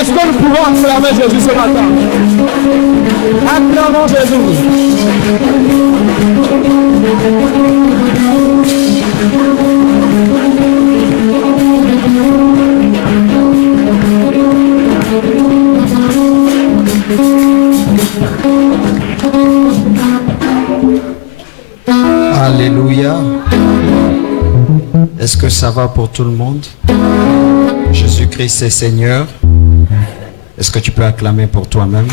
Est-ce que nous pouvons acclamer Jésus ce matin? Acclamons Jésus. Alléluia. Est-ce que ça va pour tout le monde? Jésus-Christ est Seigneur. Est-ce que tu peux acclamer pour toi-même?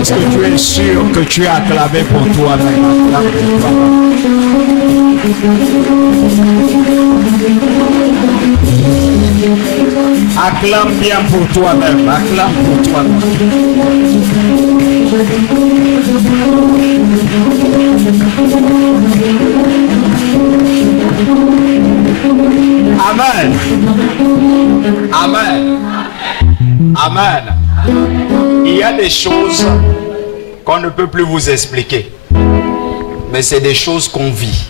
Est-ce que tu es sûr que tu as acclamé pour toi-même? Acclame bien pour toi-même. Acclame pour toi-même. Amen. Amen. Amen. Il y a des choses qu'on ne peut plus vous expliquer. Mais c'est des choses qu'on vit.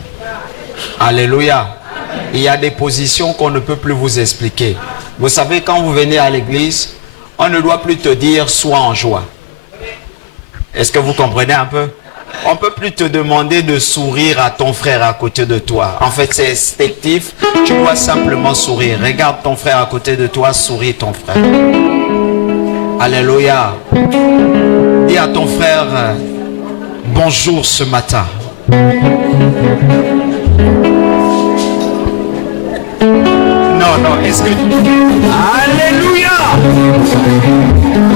Alléluia. Il y a des positions qu'on ne peut plus vous expliquer. Vous savez, quand vous venez à l'église, on ne doit plus te dire sois en joie. Est-ce que vous comprenez un peu? On ne peut plus te demander de sourire à ton frère à côté de toi. En fait, c'est instinctif. Tu dois simplement sourire. Regarde ton frère à côté de toi, souris ton frère. Alléluia. Dis à ton frère, bonjour ce matin. Non, est-ce que... Alléluia.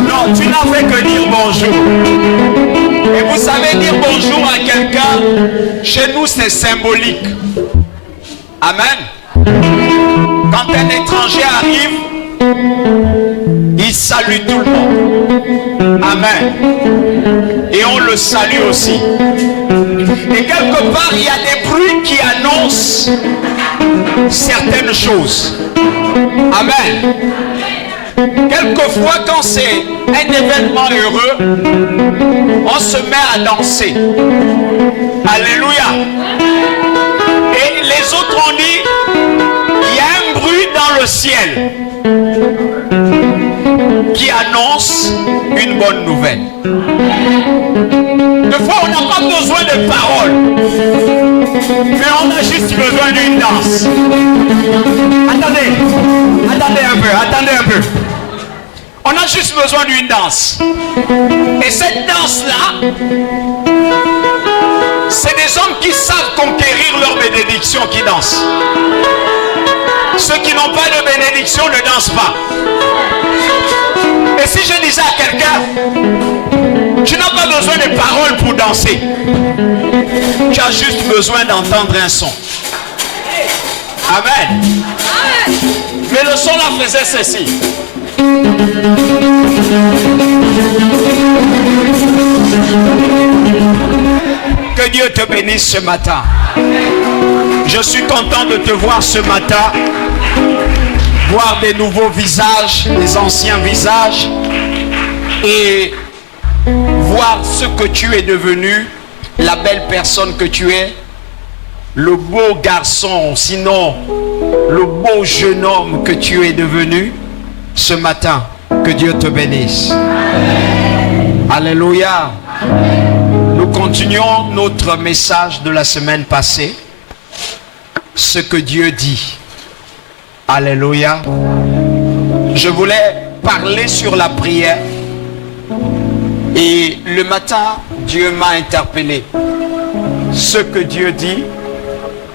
Non, tu n'as fait que dire bonjour. Et vous savez, dire bonjour à quelqu'un, chez nous c'est symbolique. Amen. Quand un étranger arrive, il salue tout le monde. Amen. Et on le salue aussi. Et quelque part, il y a des bruits qui annoncent certaines choses. Amen. Quelquefois, quand c'est un événement heureux, on se met à danser. Alléluia. Et les autres ont dit, il y a un bruit dans le ciel qui annonce une bonne nouvelle. Des fois, on n'a pas besoin de paroles, mais on a juste besoin d'une danse. Attendez un peu. On a juste besoin d'une danse. Et cette danse-là, c'est des hommes qui savent conquérir leur bénédiction qui dansent. Ceux qui n'ont pas de bénédiction ne dansent pas. Et si je disais à quelqu'un, tu n'as pas besoin de paroles pour danser. Tu as juste besoin d'entendre un son. Amen. Mais le son là faisait ceci. Que Dieu te bénisse ce matin. Je suis content de te voir ce matin. Voir des nouveaux visages, des anciens visages. Et voir ce que tu es devenu, la belle personne que tu es, le beau garçon, sinon le beau jeune homme que tu es devenu ce matin. Que Dieu te bénisse. Alléluia. Nous continuons notre message de la semaine passée. Ce que Dieu dit. Alléluia. Je voulais parler sur la prière. Et le matin, Dieu m'a interpellé. Ce que Dieu dit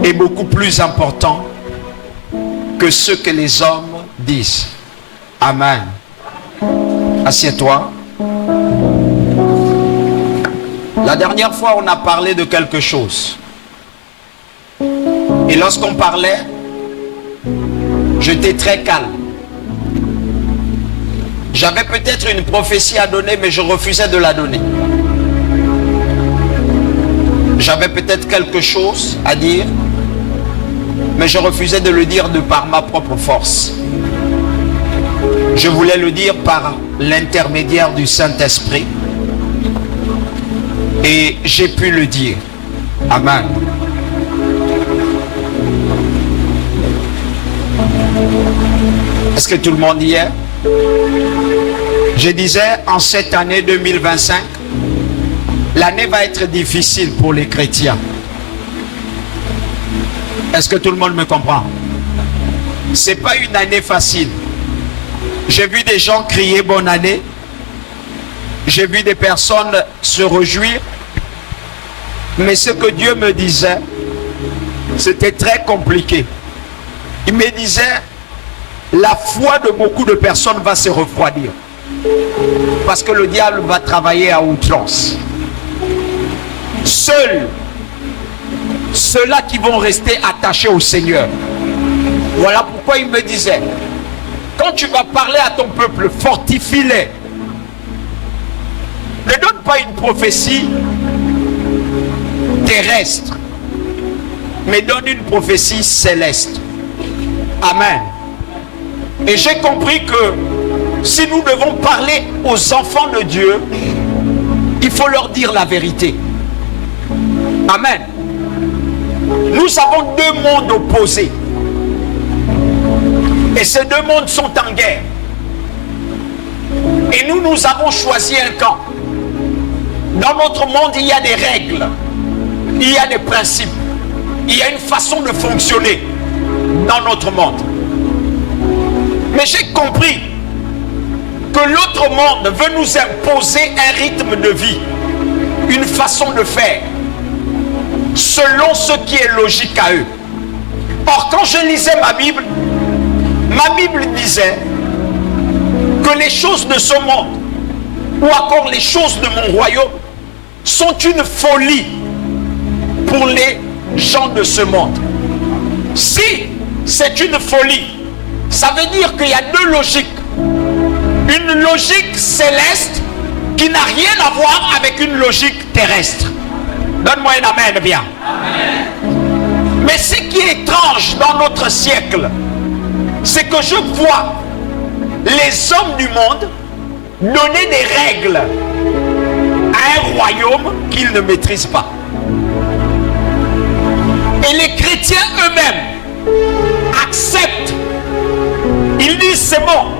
est beaucoup plus important que ce que les hommes disent. Amen. Assieds-toi. La dernière fois, on a parlé de quelque chose. Et lorsqu'on parlait, j'étais très calme. J'avais peut-être une prophétie à donner, mais je refusais de la donner. J'avais peut-être quelque chose à dire, mais je refusais de le dire de par ma propre force. Je voulais le dire par l'intermédiaire du Saint-Esprit. Et j'ai pu le dire. Amen. Est-ce que tout le monde y est? Je disais, en cette année 2025, l'année va être difficile pour les chrétiens. Est-ce que tout le monde me comprend? C'est pas une année facile. J'ai vu des gens crier bonne année. J'ai vu des personnes se réjouir. Mais ce que Dieu me disait, c'était très compliqué. Il me disait, la foi de beaucoup de personnes va se refroidir. Parce que le diable va travailler à outrance. Seuls ceux-là qui vont rester attachés au Seigneur. Voilà pourquoi il me disait, quand tu vas parler à ton peuple, fortifie-les. Ne donne pas une prophétie terrestre, mais donne une prophétie céleste. Amen. Et j'ai compris que si nous devons parler aux enfants de Dieu, il faut leur dire la vérité. Amen. Nous avons deux mondes opposés. Et ces deux mondes sont en guerre. Et nous avons choisi un camp. Dans notre monde, il y a des règles. Il y a des principes. Il y a une façon de fonctionner dans notre monde. Mais j'ai compris que l'autre monde veut nous imposer un rythme de vie, une façon de faire, selon ce qui est logique à eux. Or, quand je lisais ma Bible disait que les choses de ce monde, ou encore les choses de mon royaume, sont une folie pour les gens de ce monde. Si c'est une folie, ça veut dire qu'il y a deux logiques. Une logique céleste qui n'a rien à voir avec une logique terrestre. Donne-moi un amen bien. Amen. Mais ce qui est étrange dans notre siècle, c'est que je vois les hommes du monde donner des règles à un royaume qu'ils ne maîtrisent pas. Et les chrétiens eux-mêmes acceptent. Ils disent, c'est bon,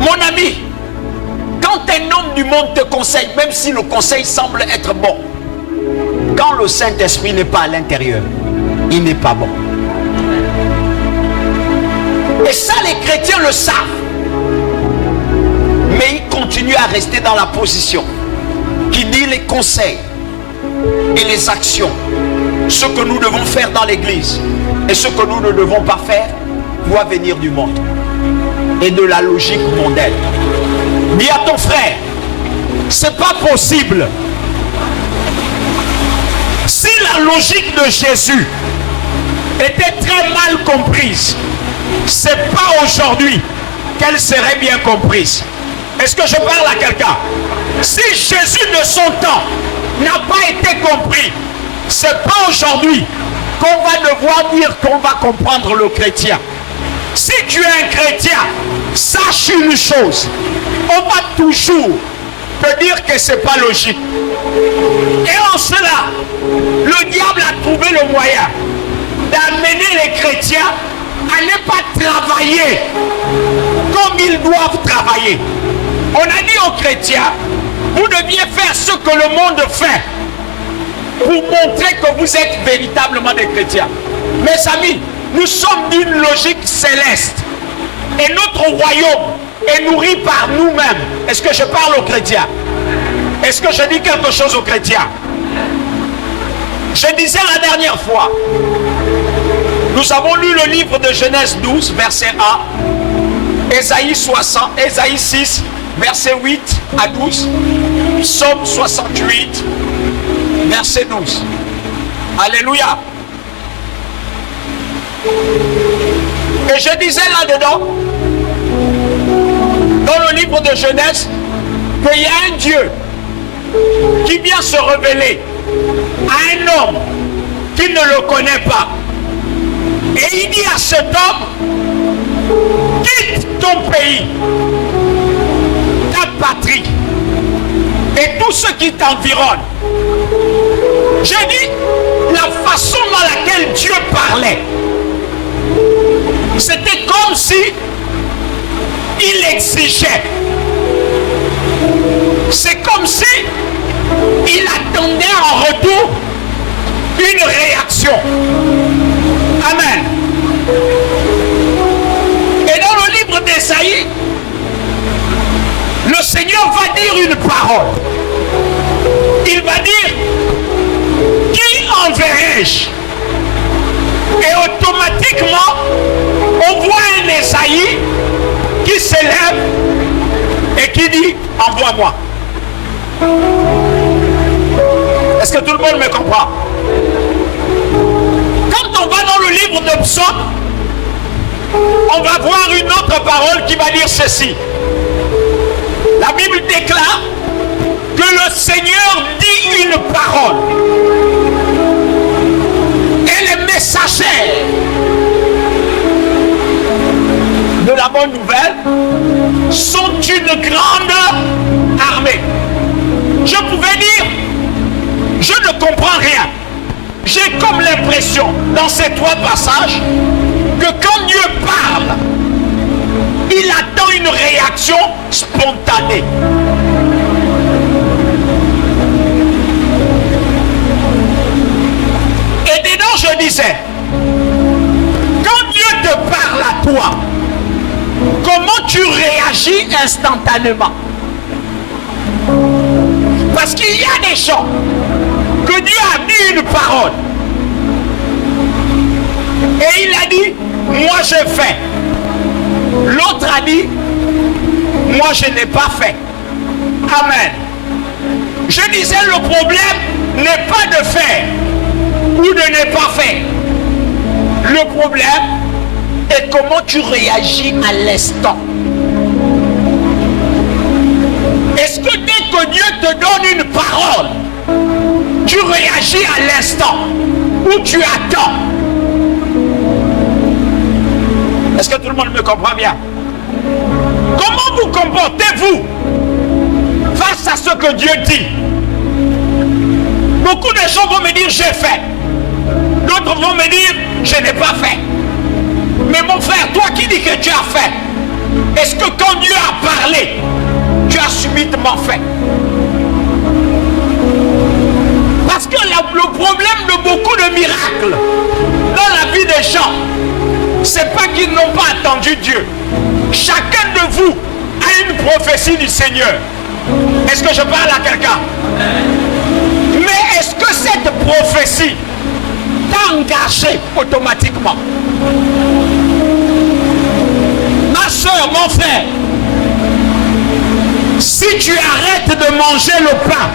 mon ami, quand un homme du monde te conseille, même si le conseil semble être bon, quand le Saint-Esprit n'est pas à l'intérieur, il n'est pas bon. Et ça, les chrétiens le savent. Mais ils continuent à rester dans la position qui dit les conseils et les actions, ce que nous devons faire dans l'église et ce que nous ne devons pas faire doit venir du monde et de la logique mondaine. Dis à ton frère, c'est pas possible. Si la logique de Jésus était très mal comprise, c'est pas aujourd'hui qu'elle serait bien comprise. Est-ce que je parle à quelqu'un? Si Jésus de son temps n'a pas été compris, c'est pas aujourd'hui qu'on va devoir dire qu'on va comprendre le chrétien. Si tu es un chrétien, sache une chose, on va toujours te dire que c'est pas logique. Et en cela, le diable a trouvé le moyen d'amener les chrétiens à ne pas travailler comme ils doivent travailler. On a dit aux chrétiens, vous deviez faire ce que le monde fait pour montrer que vous êtes véritablement des chrétiens. Mes amis, nous sommes d'une logique céleste et notre royaume est nourri par nous-mêmes. Est-ce que je parle aux chrétiens? Est-ce que je dis quelque chose aux chrétiens? Je disais la dernière fois, nous avons lu le livre de Genèse 12, verset 1, Ésaïe 6, verset 8 à 12, Psaume 68, verset 12. Alléluia. Et je disais là-dedans, dans le livre de Genèse, qu'il y a un Dieu qui vient se révéler à un homme qui ne le connaît pas. Et il dit à cet homme, quitte ton pays, ta patrie et tout ce qui t'environne. J'ai dit, la façon dans laquelle Dieu parlait, c'était comme si il exigeait. C'est comme si il attendait en retour une réaction. Amen. Et dans le livre d'Ésaïe, le Seigneur va dire une parole. Il va dire, qui enverrai-je? Et automatiquement, on voit un Ésaïe qui s'élève et qui dit, envoie-moi. Est-ce que tout le monde me comprend? Quand on va dans le livre de Psaume, on va voir une autre parole qui va dire ceci. La Bible déclare que le Seigneur dit une parole. Et les messagers de la bonne nouvelle sont une grande armée. Je pouvais dire, je ne comprends rien. J'ai comme l'impression, dans ces trois passages, que quand Dieu parle, il attend une réaction spontanée. Et dedans, je disais, quand Dieu te parle à toi, comment tu réagis instantanément? Parce qu'il y a des gens que Dieu a dit une parole. Et il a dit, moi j'ai fait. L'autre a dit, moi je n'ai pas fait. Amen. Je disais, le problème n'est pas de faire ou de ne pas faire. Le problème est comment tu réagis à l'instant. Est-ce que dès que Dieu te donne une parole, tu réagis à l'instant ou tu attends? Est-ce que tout le monde me comprend bien? Comment vous comportez-vous face à ce que Dieu dit? Beaucoup de gens vont me dire j'ai fait. D'autres vont me dire je n'ai pas fait. Mais mon frère, toi qui dis que tu as fait, est-ce que quand Dieu a parlé, tu as subitement fait? Parce que le problème de beaucoup de miracles dans la vie des gens, c'est pas qu'ils n'ont pas attendu Dieu. Chacun de vous a une prophétie du Seigneur. Est-ce que je parle à quelqu'un? Mais est-ce que cette prophétie t'a engagé automatiquement? Ma soeur, mon frère, si tu arrêtes de manger le pain,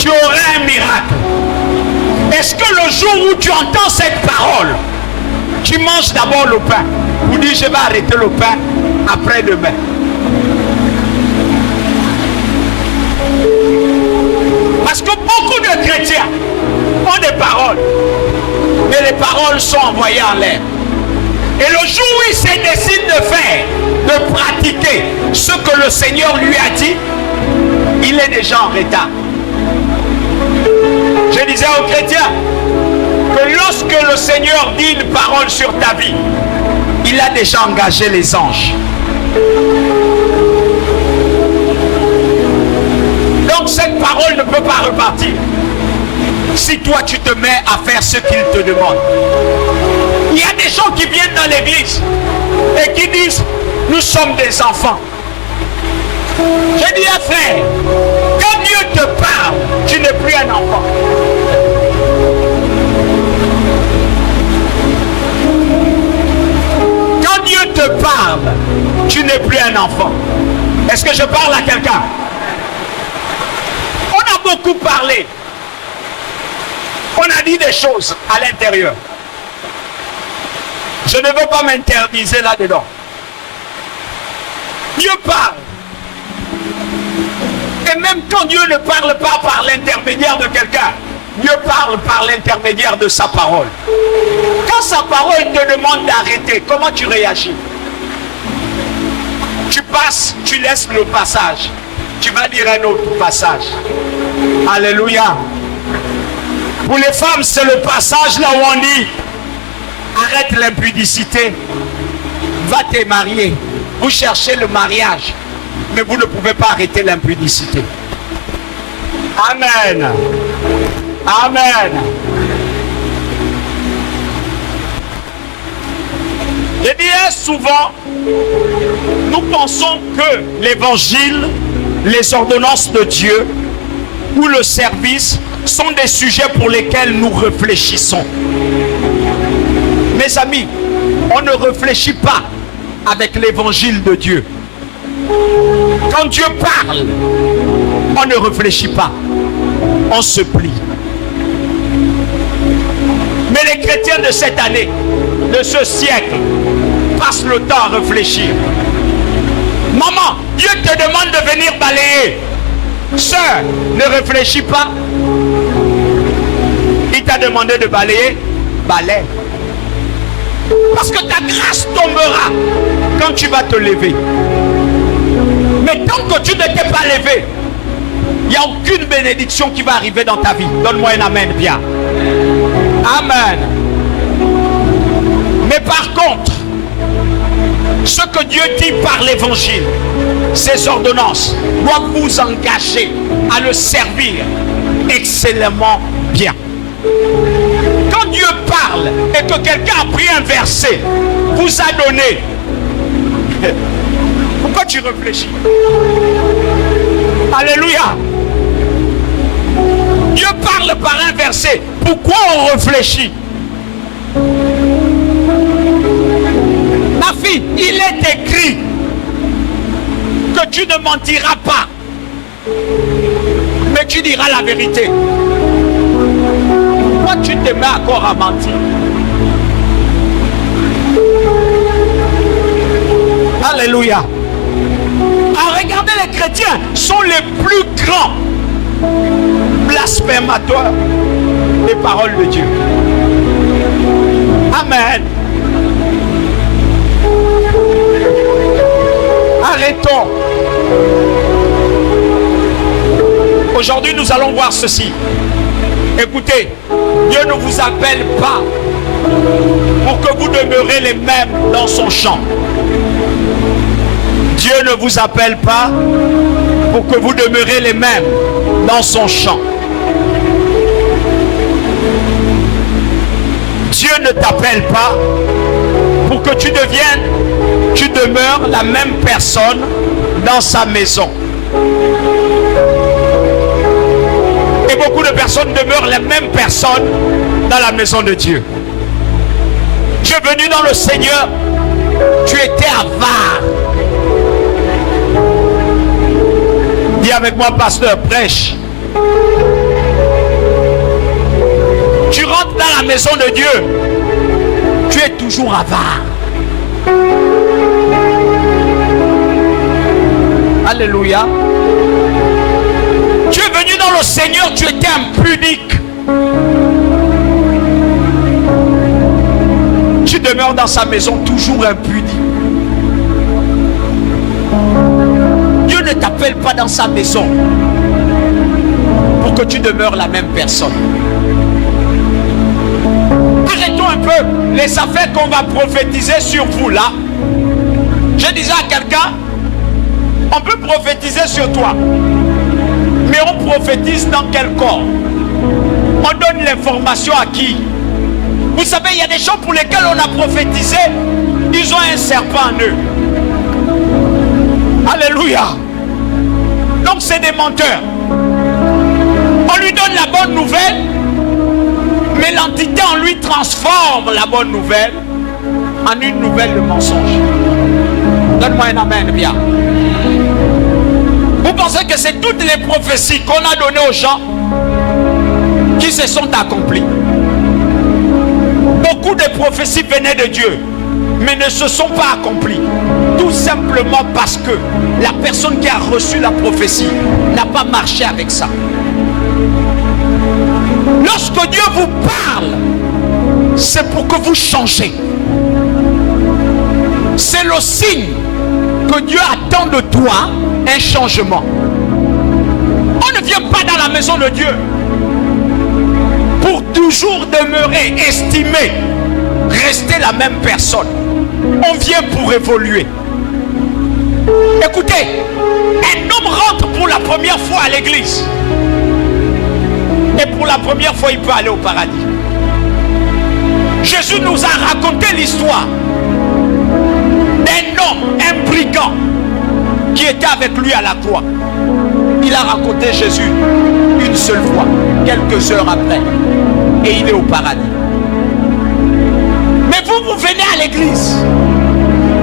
tu auras un miracle. Est-ce que le jour où tu entends cette parole, tu manges d'abord le pain ou dis je vais arrêter le pain après-demain? Parce que beaucoup de chrétiens ont des paroles, mais les paroles sont envoyées en l'air. Et le jour où il se décide de faire, de pratiquer ce que le Seigneur lui a dit, il est déjà en retard. Je disais aux chrétiens que lorsque le Seigneur dit une parole sur ta vie, il a déjà engagé les anges. Donc cette parole ne peut pas repartir si toi tu te mets à faire ce qu'il te demande. Il y a des gens qui viennent dans l'église et qui disent nous sommes des enfants. Je dis à frère, quand Dieu te parle, tu n'es plus un enfant. Quand Dieu te parle, tu n'es plus un enfant. Est-ce que je parle à quelqu'un? On a beaucoup parlé. On a dit des choses à l'intérieur. Je ne veux pas m'interdiser là-dedans. Dieu parle. Et même quand Dieu ne parle pas par l'intermédiaire de quelqu'un, Dieu parle par l'intermédiaire de sa parole. Quand sa parole te demande d'arrêter, comment tu réagis? Tu passes, tu laisses le passage. Tu vas dire un autre passage. Alléluia. Pour les femmes, c'est le passage là où on dit arrête l'impudicité, va te marier. Vous cherchez le mariage, mais vous ne pouvez pas arrêter l'impudicité. Amen. Amen. Je dis souvent, nous pensons que l'évangile, les ordonnances de Dieu ou le service sont des sujets pour lesquels nous réfléchissons. Mes amis, on ne réfléchit pas avec l'évangile de Dieu. Quand Dieu parle, on ne réfléchit pas, on se plie. Mais les chrétiens de cette année, de ce siècle, passent le temps à réfléchir. Maman, Dieu te demande de venir balayer. Sœur, ne réfléchis pas. Il t'a demandé de balayer, balaye. Parce que ta grâce tombera quand tu vas te lever. Mais tant que tu ne t'es pas levé, il n'y a aucune bénédiction qui va arriver dans ta vie. Donne-moi un amen bien. Amen. Mais par contre, ce que Dieu dit par l'évangile, ces ordonnances doivent vous engager à le servir excellemment bien. Quand Dieu parle et que quelqu'un a pris un verset, vous a donné, pourquoi tu réfléchis? Alléluia. Dieu parle par un verset, pourquoi on réfléchit? Ma fille, il est écrit que tu ne mentiras pas, mais tu diras la vérité. Pourquoi tu te mets encore à mentir? Alléluia. Regardez, les chrétiens sont les plus grands blasphémateurs des paroles de Dieu. Amen. Arrêtons. Aujourd'hui, nous allons voir ceci. Écoutez, Dieu ne vous appelle pas pour que vous demeurez les mêmes dans son champ. Dieu ne vous appelle pas pour que vous demeurez les mêmes dans son champ. Dieu ne t'appelle pas pour que tu demeures la même personne dans sa maison. Et beaucoup de personnes demeurent les mêmes personnes dans la maison de Dieu. Tu es venu dans le Seigneur, tu étais avare. Dis avec moi, pasteur, prêche. Tu rentres dans la maison de Dieu, tu es toujours avare. Alléluia. Tu es venu dans le Seigneur, tu étais impudique. Tu demeures dans sa maison toujours impudique. Dieu ne t'appelle pas dans sa maison pour que tu demeures la même personne. Arrêtons un peu les affaires qu'on va prophétiser sur vous là. Je disais à quelqu'un, on peut prophétiser sur toi, mais on prophétise dans quel corps? On donne l'information à qui? Vous savez, il y a des gens pour lesquels on a prophétisé, ils ont un serpent en eux. Alléluia. Donc c'est des menteurs. On lui donne la bonne nouvelle, mais l'entité en lui transforme la bonne nouvelle en une nouvelle de mensonge. Donne-moi un amen bien. Vous pensez que c'est toutes les prophéties qu'on a données aux gens qui se sont accomplies? Beaucoup de prophéties venaient de Dieu, mais ne se sont pas accomplies. Tout simplement parce que la personne qui a reçu la prophétie n'a pas marché avec ça. Lorsque Dieu vous parle, c'est pour que vous changez. C'est le signe que Dieu attend de toi un changement. On ne vient pas dans la maison de Dieu pour toujours demeurer, estimer, rester la même personne. On vient pour évoluer. Écoutez, un homme rentre pour la première fois à l'église. Et pour la première fois, il peut aller au paradis. Jésus nous a raconté l'histoire d'un homme, un brigand, qui était avec lui à la croix. Il a raconté Jésus une seule fois, quelques heures après. Et il est au paradis. Mais vous venez à l'église.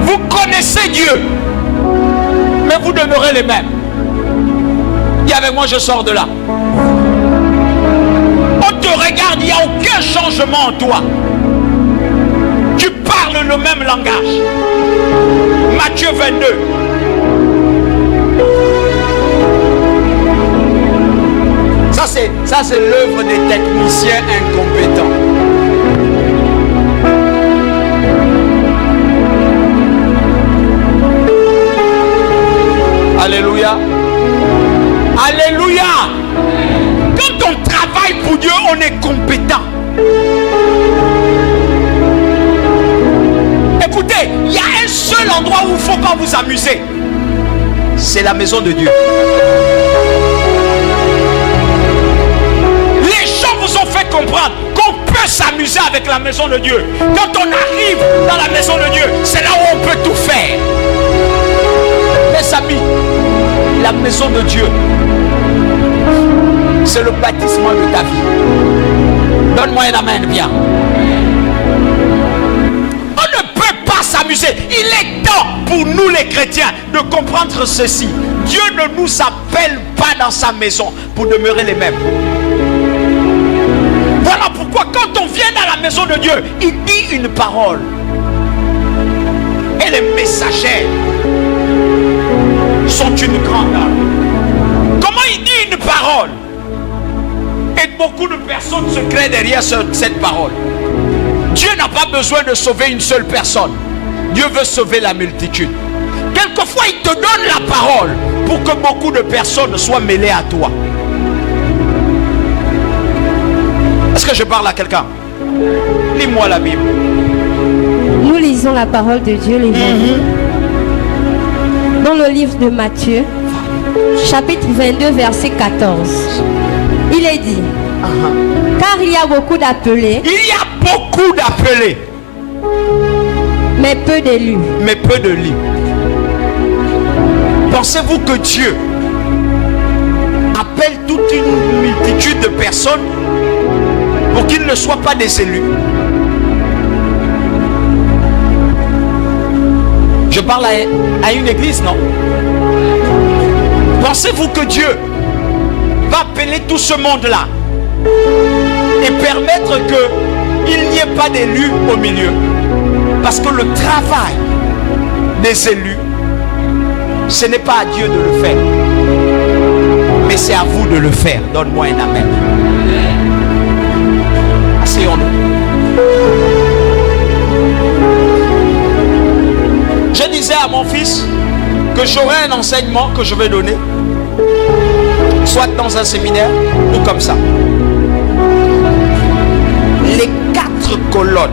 Vous connaissez Dieu. Mais vous demeurez les mêmes. Dis avec moi, je sors de là. On te regarde, il n'y a aucun changement en toi. Tu parles le même langage. Matthieu 22. Ça c'est l'œuvre des techniciens incompétents. Alléluia. Alléluia. Quand on travaille pour Dieu, on est compétent. Écoutez, il y a un seul endroit où il ne faut pas vous amuser. C'est la maison de Dieu. Les gens vous ont fait comprendre qu'on peut s'amuser avec la maison de Dieu. Quand on arrive dans la maison de Dieu, c'est là où on peut tout faire. Mes amis, la maison de Dieu, c'est le bâtissement de ta vie. Donne-moi un amen bien. On ne peut pas s'amuser. Il est temps pour nous les chrétiens de comprendre ceci. Dieu ne nous appelle pas dans sa maison pour demeurer les mêmes. Voilà pourquoi quand on vient dans la maison de Dieu, il dit une parole. Et les messagers sont une grande armée. Comment il dit une parole? Et beaucoup de personnes se créent derrière cette parole. Dieu n'a pas besoin de sauver une seule personne. Dieu veut sauver la multitude. Quelquefois, il te donne la parole pour que beaucoup de personnes soient mêlées à toi. Est-ce que je parle à quelqu'un? Lis-moi la Bible. Nous lisons la parole de Dieu les vendredis. Dans le livre de Matthieu, chapitre 22, verset 14. Il est dit, car il y a beaucoup d'appelés. Il y a beaucoup d'appelés. Mais peu d'élus. Mais peu de lits. Pensez-vous que Dieu appelle toute une multitude de personnes pour qu'ils ne soient pas des élus? Je parle à une église, non? Pensez-vous que Dieu va appeler tout ce monde-là et permettre qu'il n'y ait pas d'élus au milieu? Parce que le travail des élus, ce n'est pas à Dieu de le faire, mais c'est à vous de le faire. Donne-moi un amen. Asseyons-nous. Je disais à mon fils que j'aurai un enseignement que je vais donner, soit dans un séminaire ou comme ça. Les 4 colonnes,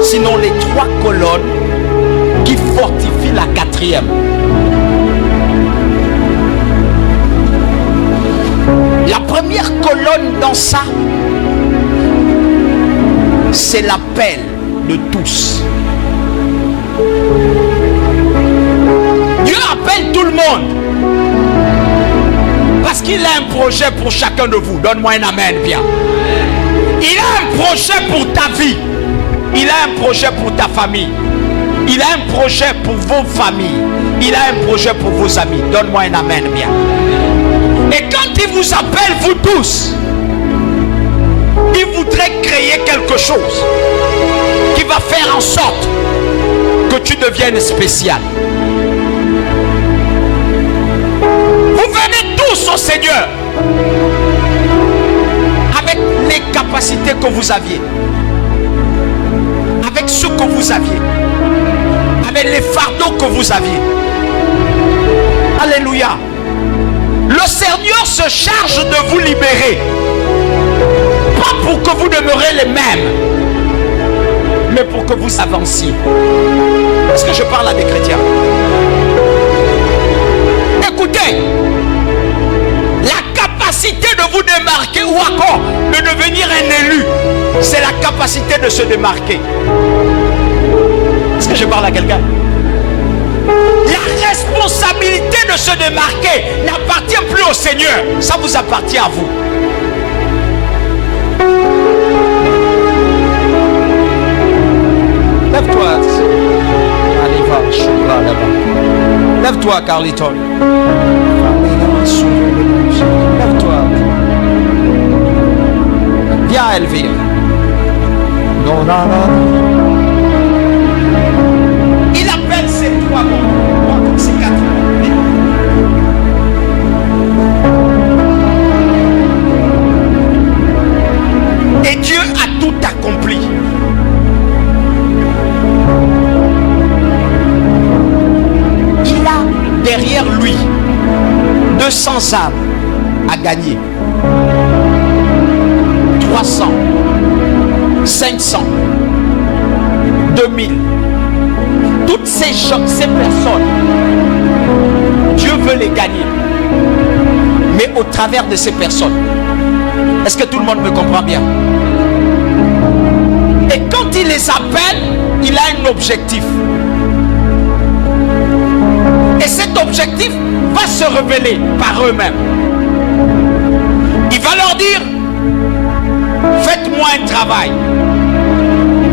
sinon les 3 colonnes qui fortifient la 4e. La première colonne dans ça, c'est l'appel de tous. Dieu appelle tout le monde parce qu'il a un projet pour chacun de vous. Donne-moi un amen bien. Il a un projet pour ta vie. Il a un projet pour ta famille. Il a un projet pour vos familles. Il a un projet pour vos amis. Donne-moi un amen bien. Et quand il vous appelle, vous tous, il voudrait créer quelque chose qui va faire en sorte que tu deviennes spécial. Vous venez tous au Seigneur avec les capacités que vous aviez, avec ce que vous aviez, avec les fardeaux que vous aviez. Alléluia. Le Seigneur se charge de vous libérer, pas pour que vous demeurez les mêmes, mais pour que vous avanciez. Est-ce que je parle à des chrétiens? Écoutez, la capacité de vous démarquer ou encore de devenir un élu, c'est la capacité de se démarquer. Est-ce que je parle à quelqu'un? La responsabilité de se démarquer n'appartient plus au Seigneur, ça vous appartient à vous. Lève-toi. Allez, va, Choukra là-bas. Lève-toi, Carliton. Lève-toi. Viens, Elvire. Non, non, non. Il appelle ses trois mots. Ses quatre mots. Et Dieu a tout accompli. Il a derrière lui 200 âmes à gagner. 300, 500, 2000. Toutes ces personnes, Dieu veut les gagner. Mais au travers de ces personnes. Est-ce que tout le monde me comprend bien? Et quand il les appelle, il a un objectif. Et cet objectif va se révéler par eux-mêmes. Il va leur dire, faites-moi un travail.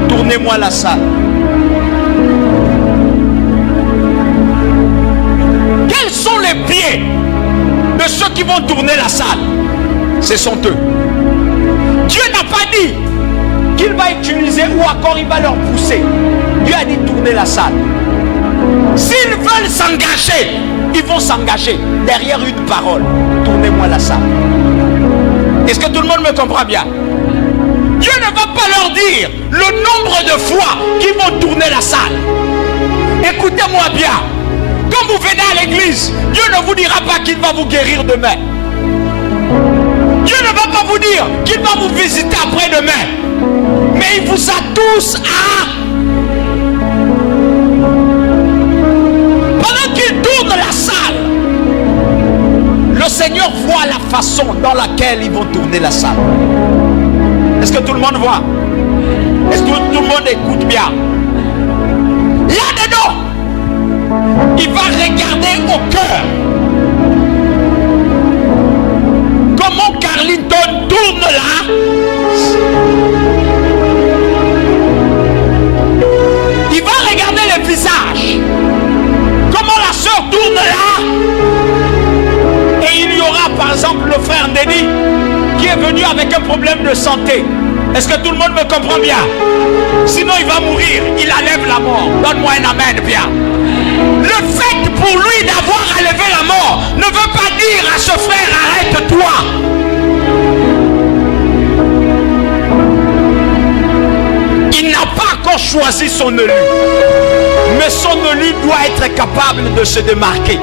Tournez-moi la salle. Quels sont les pieds de ceux qui vont tourner la salle? Ce sont eux. Dieu n'a pas dit qu'il va utiliser ou encore il va leur pousser. Dieu a dit tourner la salle. S'ils veulent s'engager, ils vont s'engager derrière une parole. Tournez-moi la salle. Est-ce que tout le monde me comprend bien? Dieu ne va pas leur dire le nombre de fois qu'ils vont tourner la salle. Écoutez-moi bien. Quand vous venez à l'église, Dieu ne vous dira pas qu'il va vous guérir demain. Dieu ne va pas vous dire qu'il va vous visiter après-demain. Mais il vous a tous à... Pendant qu'il tourne la salle, le Seigneur voit la façon dans laquelle ils vont tourner la salle. Est-ce que tout le monde voit? Est-ce que tout le monde écoute bien? Là-dedans, il va regarder au cœur. Comment Carlington tourne là. Il va regarder le visage. Comment la sœur tourne là. Et il y aura par exemple le frère Denis qui est venu avec un problème de santé. Est-ce que tout le monde me comprend bien? Sinon il va mourir. Il enlève la mort. Donne-moi un amen bien. Le fait pour lui d'avoir enlevé la mort ne veut pas dire à ce frère arrête-toi. Il n'a pas encore choisi son élu. Mais son élu doit être capable de se démarquer.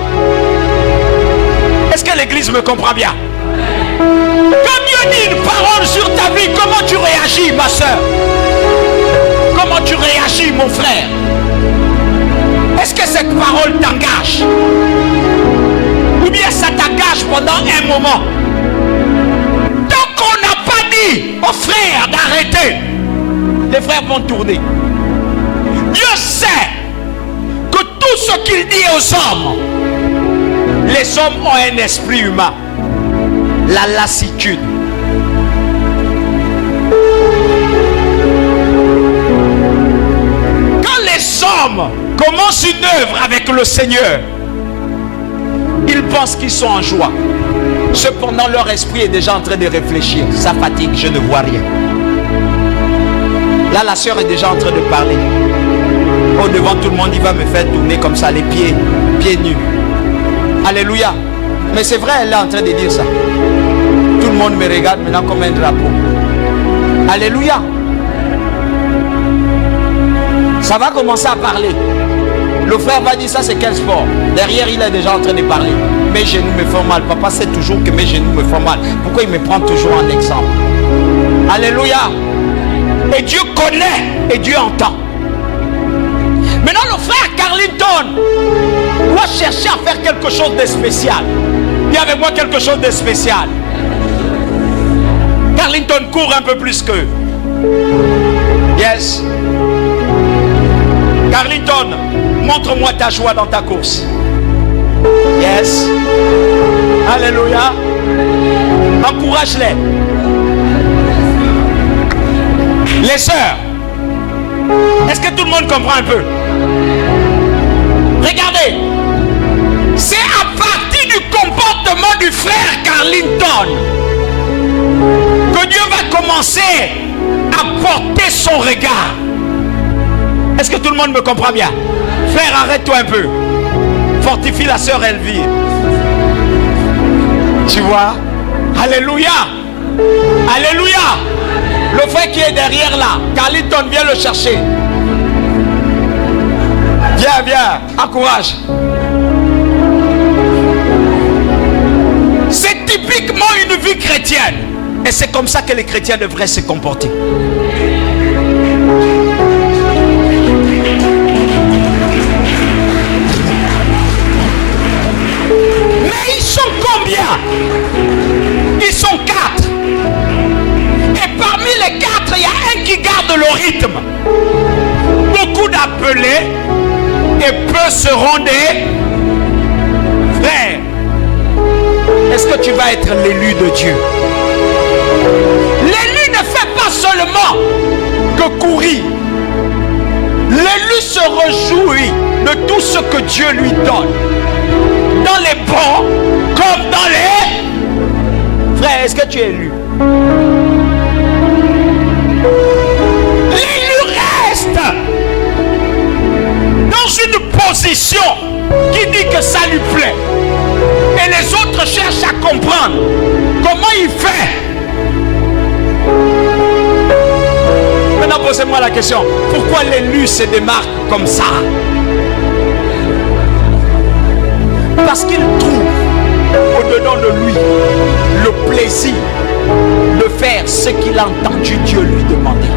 Est-ce que l'église me comprend bien? Quand Dieu dit une parole sur ta vie, comment tu réagis, ma soeur? Comment tu réagis, mon frère? Est-ce que cette parole t'engage? Ou bien ça t'engage pendant un moment? Tant qu'on n'a pas dit aux frères d'arrêter, les frères vont tourner. Dieu sait que tout ce qu'il dit aux hommes, les hommes ont un esprit humain. La lassitude. Quand les hommes commencent une œuvre avec le Seigneur, ils pensent qu'ils sont en joie. Cependant, leur esprit est déjà en train de réfléchir. Ça fatigue, je ne vois rien. Là, la sœur est déjà en train de parler. Oh, devant tout le monde, il va me faire tourner comme ça, les pieds nus. Alléluia. Mais c'est vrai, elle est en train de dire ça. Tout le monde me regarde maintenant comme un drapeau. Alléluia. Ça va commencer à parler. Le frère va dire ça, c'est quel sport? Derrière, il est déjà en train de parler. Mes genoux me font mal. Papa sait toujours que mes genoux me font mal. Pourquoi il me prend toujours en exemple? Alléluia. Et Dieu connaît et Dieu entend. Maintenant, le frère Carlington doit chercher à faire quelque chose de spécial. Dis avec moi quelque chose de spécial. Carlington court un peu plus qu'eux. Yes. Carlington, montre-moi ta joie dans ta course. Yes. Alléluia. Encourage-les. Les sœurs, est-ce que tout le monde comprend un peu? Regardez, c'est à partir du comportement du frère Carlington que Dieu va commencer à porter son regard. Est-ce que tout le monde me comprend bien? Frère, arrête-toi un peu. Fortifie la sœur Elvire. Tu vois? Alléluia. Alléluia. Le frère qui est derrière là, Carlington, viens le chercher. Viens, viens, encourage. C'est typiquement une vie chrétienne. Et c'est comme ça que les chrétiens devraient se comporter. Mais ils sont combien? Ils sont 4. Et parmi les 4, il y a un qui garde le rythme. Beaucoup d'appelés et peu seront des frères. Est-ce que tu vas être l'élu de Dieu? L'élu ne fait pas seulement que courir. L'élu se réjouit de tout ce que Dieu lui donne. Dans les bons comme dans les frères. Est-ce que tu es élu? L'élu reste dans une position qui dit que ça lui plaît. Et les autres cherchent à comprendre comment il fait. Maintenant, posez-moi la question. Pourquoi l'élu se démarque comme ça? Parce qu'il trouve au-dedans de lui le plaisir de faire ce qu'il a entendu Dieu lui demander.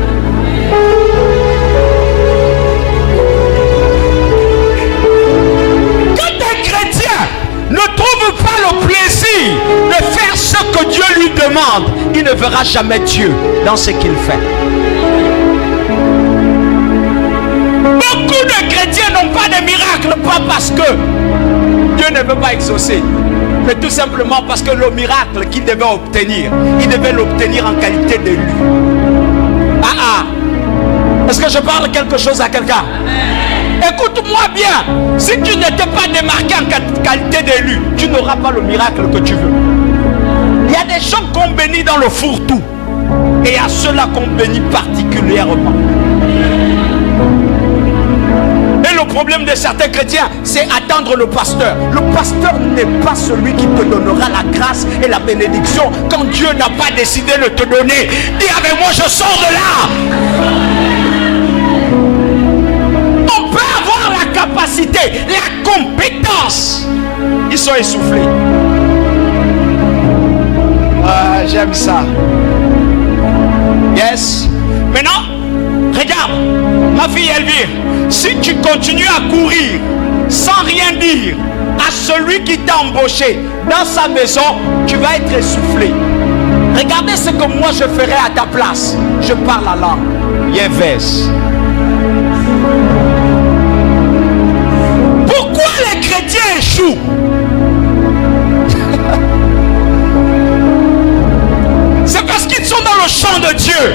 Quand un chrétien ne trouve pas le plaisir de faire ce que Dieu lui demande, il ne verra jamais Dieu dans ce qu'il fait. Beaucoup de chrétiens n'ont pas de miracle, pas parce que Dieu ne veut pas exaucer, mais tout simplement parce que le miracle qu'il devait obtenir, il devait l'obtenir en qualité d'élu. Est-ce que je parle quelque chose à quelqu'un? Écoute-moi bien. Si tu n'étais pas démarqué en qualité d'élu, tu n'auras pas le miracle que tu veux. Il y a des gens qu'on bénit dans le fourre-tout. Et il y a ceux-là qu'on bénit particulièrement. Et le problème de certains chrétiens, c'est attendre le pasteur. Le pasteur n'est pas celui qui te donnera la grâce et la bénédiction quand Dieu n'a pas décidé de te donner. Dis avec moi, je sors de là. On peut avoir la capacité, la compétence. Ils sont essoufflés. Ah, j'aime ça. Yes. Maintenant, regarde, ma fille Elvire, si tu continues à courir sans rien dire à celui qui t'a embauché dans sa maison, tu vas être essoufflé. Regardez ce que moi je ferais à ta place. Je parle la langue. Yéves. Pourquoi les chrétiens échouent? C'est parce qu'ils sont dans le champ de Dieu.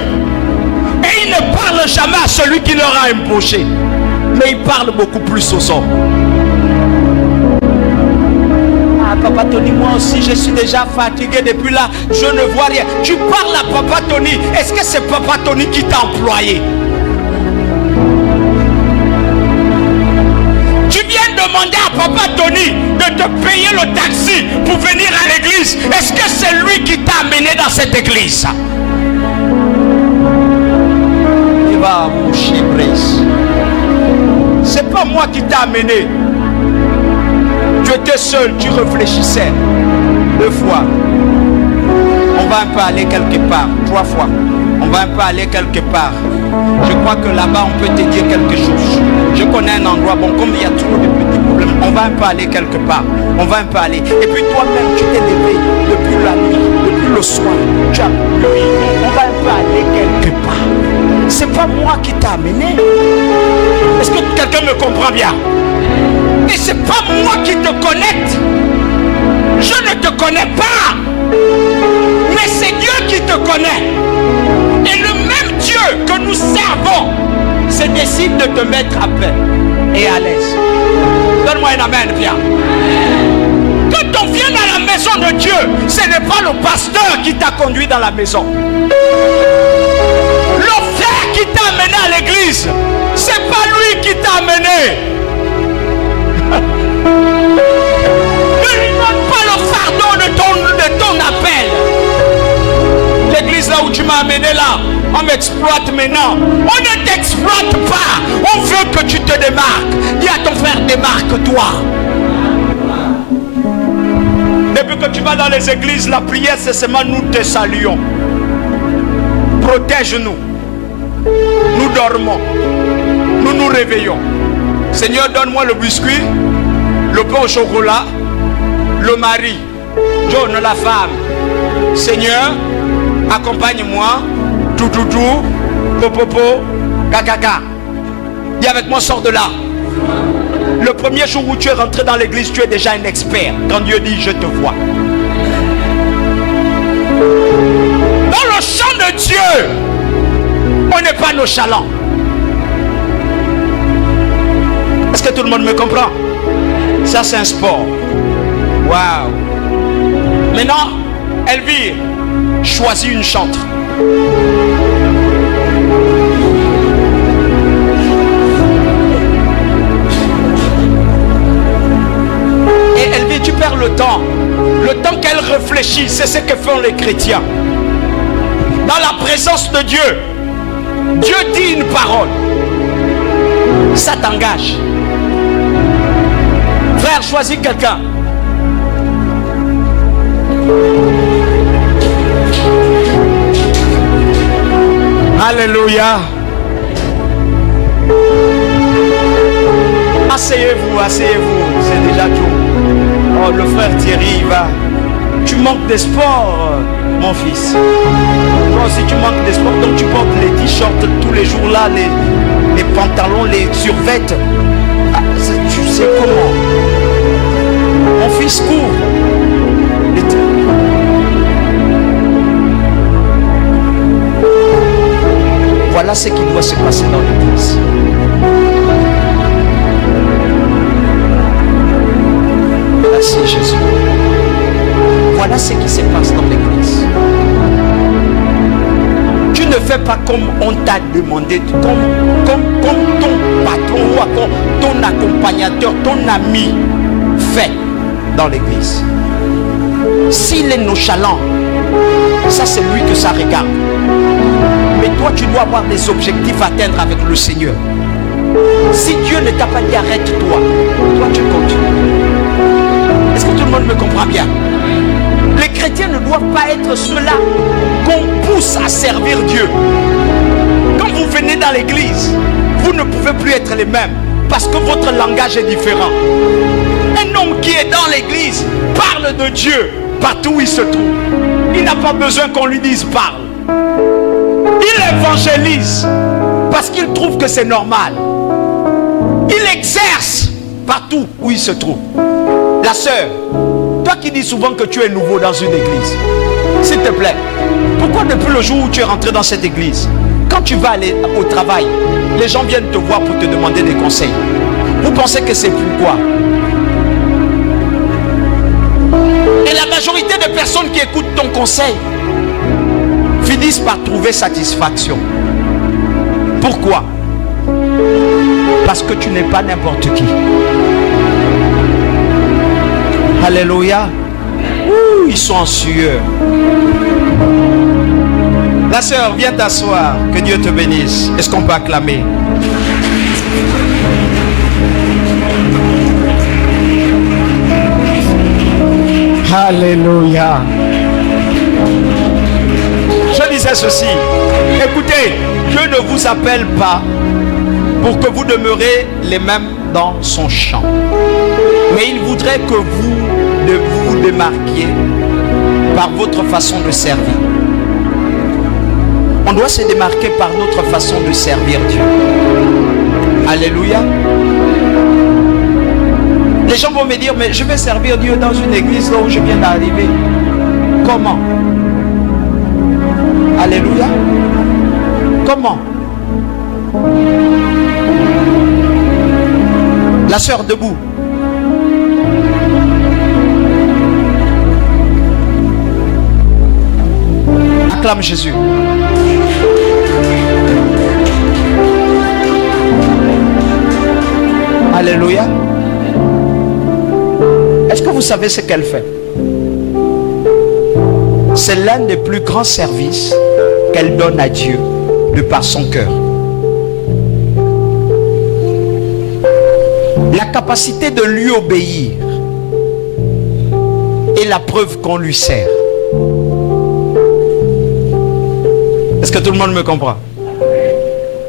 Et ils ne parlent jamais à celui qui leur a embauché. Mais ils parlent beaucoup plus aux hommes. Ah, Papa Tony, moi aussi, je suis déjà fatigué depuis là. Je ne vois rien. Tu parles à Papa Tony. Est-ce que c'est Papa Tony qui t'a employé? Tu viens demander à Papa Tony de te payer le taxi pour venir à l'église. Est-ce que c'est lui qui t'a amené dans cette église? C'est pas moi qui t'ai amené. Tu étais seul, tu réfléchissais. 2 fois. On va un peu aller quelque part. 3 fois. On On va un peu aller quelque part. Je crois que là-bas, on peut te dire quelque chose. Je connais un endroit, bon, comme il y a trop de petits problèmes, on va un peu aller quelque part. On va un peu aller. Et puis toi-même, tu t'es levé depuis la nuit, depuis le soir. Tu as pleuré. On va un peu aller quelque part. C'est pas moi qui t'ai amené. Est-ce que quelqu'un me comprend bien? Et c'est pas moi qui te connecte. Je ne te connais pas. Mais c'est Dieu qui te connaît. Et le même Dieu que nous servons se décide de te mettre à paix et à l'aise. Donne-moi un amen, bien. Quand on vient dans la maison de Dieu, ce n'est pas le pasteur qui t'a conduit dans la maison. Le frère qui t'a amené à l'église, c'est pas lui qui t'a amené. Ne lui donne pas le fardeau de ton appel. L'église là où tu m'as amené là, on m'exploite maintenant. On ne t'exploite pas. On veut que tu te démarques. Dis à ton frère, démarque-toi. Depuis que tu vas dans les églises, la prière c'est seulement nous te saluons. Protège-nous. Nous dormons. Nous nous réveillons. Seigneur, donne-moi le biscuit, le pain au chocolat, le mari, John la femme. Seigneur, accompagne-moi, tout, popopo, kakaka. Dis avec moi, sors de là. Le premier jour où tu es rentré dans l'église, tu es déjà un expert. Quand Dieu dit, je te vois. Dans le champ de Dieu, on n'est pas nonchalant. Est-ce que tout le monde me comprend? Ça, c'est un sport. Waouh. Maintenant, Elvire, choisis une chantre. Et Elvire, tu perds le temps. Le temps qu'elle réfléchit, c'est ce que font les chrétiens. Dans la présence de Dieu, Dieu dit une parole. Ça t'engage. Frère, choisis quelqu'un. Alléluia. Asseyez-vous, asseyez-vous. C'est déjà tout. Oh, le frère Thierry, il va. Tu manques de sport, mon fils. Toi aussi, tu manques de sport. Donc, tu portes les t-shirts tous les jours là, les pantalons, les survêtements. Ah, tu sais comment. Mon fils court. Voilà ce qui doit se passer dans l'église. Merci Jésus. Voilà ce qui se passe dans l'église. Tu ne fais pas comme on t'a demandé, comme ton patron ou ton accompagnateur, ton ami fait dans l'église. S'il est nonchalant, ça c'est lui que ça regarde. Mais toi tu dois avoir des objectifs à atteindre avec le Seigneur. Si Dieu ne t'a pas dit arrête-toi, toi tu continues. Est-ce que tout le monde me comprend bien? Les chrétiens ne doivent pas être ceux-là qu'on pousse à servir Dieu. Quand vous venez dans l'église, vous ne pouvez plus être les mêmes parce que votre langage est différent. Un homme qui est dans l'église parle de Dieu partout où il se trouve. Il n'a pas besoin qu'on lui dise parle. Il évangélise parce qu'il trouve que c'est normal. Il exerce partout où il se trouve. La sœur, toi qui dis souvent que tu es nouveau dans une église, s'il te plaît, pourquoi depuis le jour où tu es rentré dans cette église, quand tu vas aller au travail, les gens viennent te voir pour te demander des conseils? Vous pensez que c'est pourquoi? Et la majorité des personnes qui écoutent ton conseil finissent par trouver satisfaction. Pourquoi? Parce que tu n'es pas n'importe qui. Alléluia. Ouh, ils sont en sueur. La sœur, viens t'asseoir. Que Dieu te bénisse. Est-ce qu'on peut acclamer? Alléluia. Je disais ceci. Écoutez, Dieu ne vous appelle pas pour que vous demeurez les mêmes dans son champ. Mais il voudrait que vous démarquiez par votre façon de servir. On doit se démarquer par notre façon de servir Dieu. Alléluia. Les gens vont me dire, mais je vais servir Dieu dans une église là où je viens d'arriver. Comment? Alléluia. Comment? La sœur debout. Acclame Jésus. Alléluia. Est-ce que vous savez ce qu'elle fait? C'est l'un des plus grands services qu'elle donne à Dieu de par son cœur. La capacité de lui obéir est la preuve qu'on lui sert. Est-ce que tout le monde me comprend?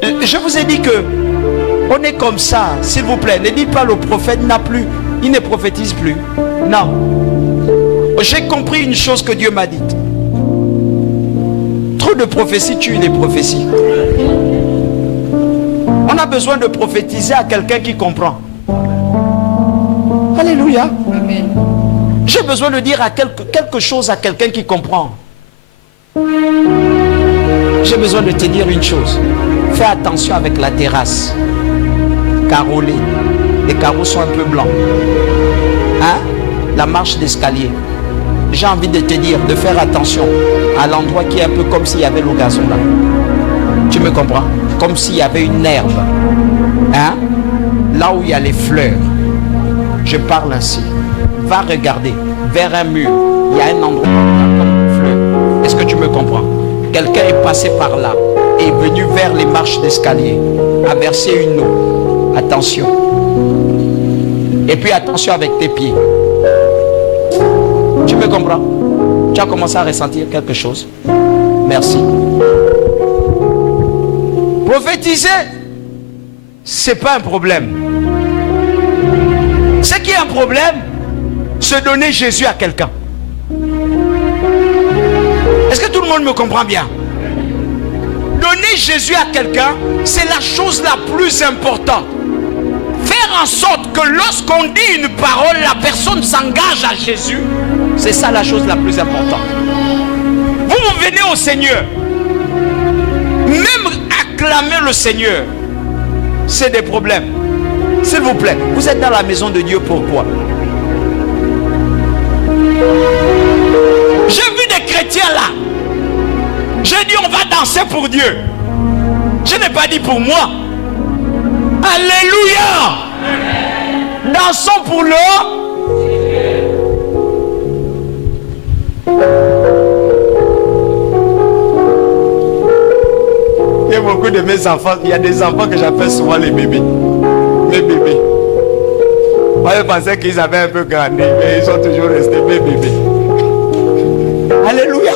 Je vous ai dit que on est comme ça, s'il vous plaît. Ne dites pas le prophète n'a plus, il ne prophétise plus. Non. J'ai compris une chose que Dieu m'a dite. Trop de prophéties tuent les prophéties. On a besoin de prophétiser à quelqu'un qui comprend. Alléluia. J'ai besoin de dire à quelque chose à quelqu'un qui comprend. J'ai besoin de te dire une chose. Fais attention avec la terrasse carrelée. Les carreaux sont un peu blancs. Hein? La marche d'escalier. J'ai envie de te dire de faire attention à l'endroit qui est un peu comme s'il y avait le gazon là. Tu me comprends? Comme s'il y avait une herbe. Hein? Là où il y a les fleurs. Je parle ainsi. Va regarder vers un mur. Il y a un endroit comme une fleur. Est-ce que tu me comprends? Quelqu'un est passé par là et est venu vers les marches d'escalier, a versé une eau. Attention. Et puis attention avec tes pieds. Tu me comprends? Tu as commencé à ressentir quelque chose? Merci. Prophétiser, c'est pas un problème. Ce qui est un problème, c'est donner Jésus à quelqu'un. Est-ce que tout le monde me comprend bien? Donner Jésus à quelqu'un, c'est la chose la plus importante. Faire en sorte que lorsqu'on dit une parole, la personne s'engage à Jésus, c'est ça la chose la plus importante. Vous venez au Seigneur, même acclamer le Seigneur, c'est des problèmes. S'il vous plaît, vous êtes dans la maison de Dieu, pourquoi? J'ai vu des chrétiens là. J'ai dit on va danser pour Dieu. Je n'ai pas dit pour moi. Alléluia. Dansons pour le. Il y a beaucoup de mes enfants. Il y a des enfants que j'appelle souvent les bébés. Mes bébés. Moi je pensais qu'ils avaient un peu grandi, mais ils sont toujours restés mes bébés. Alléluia.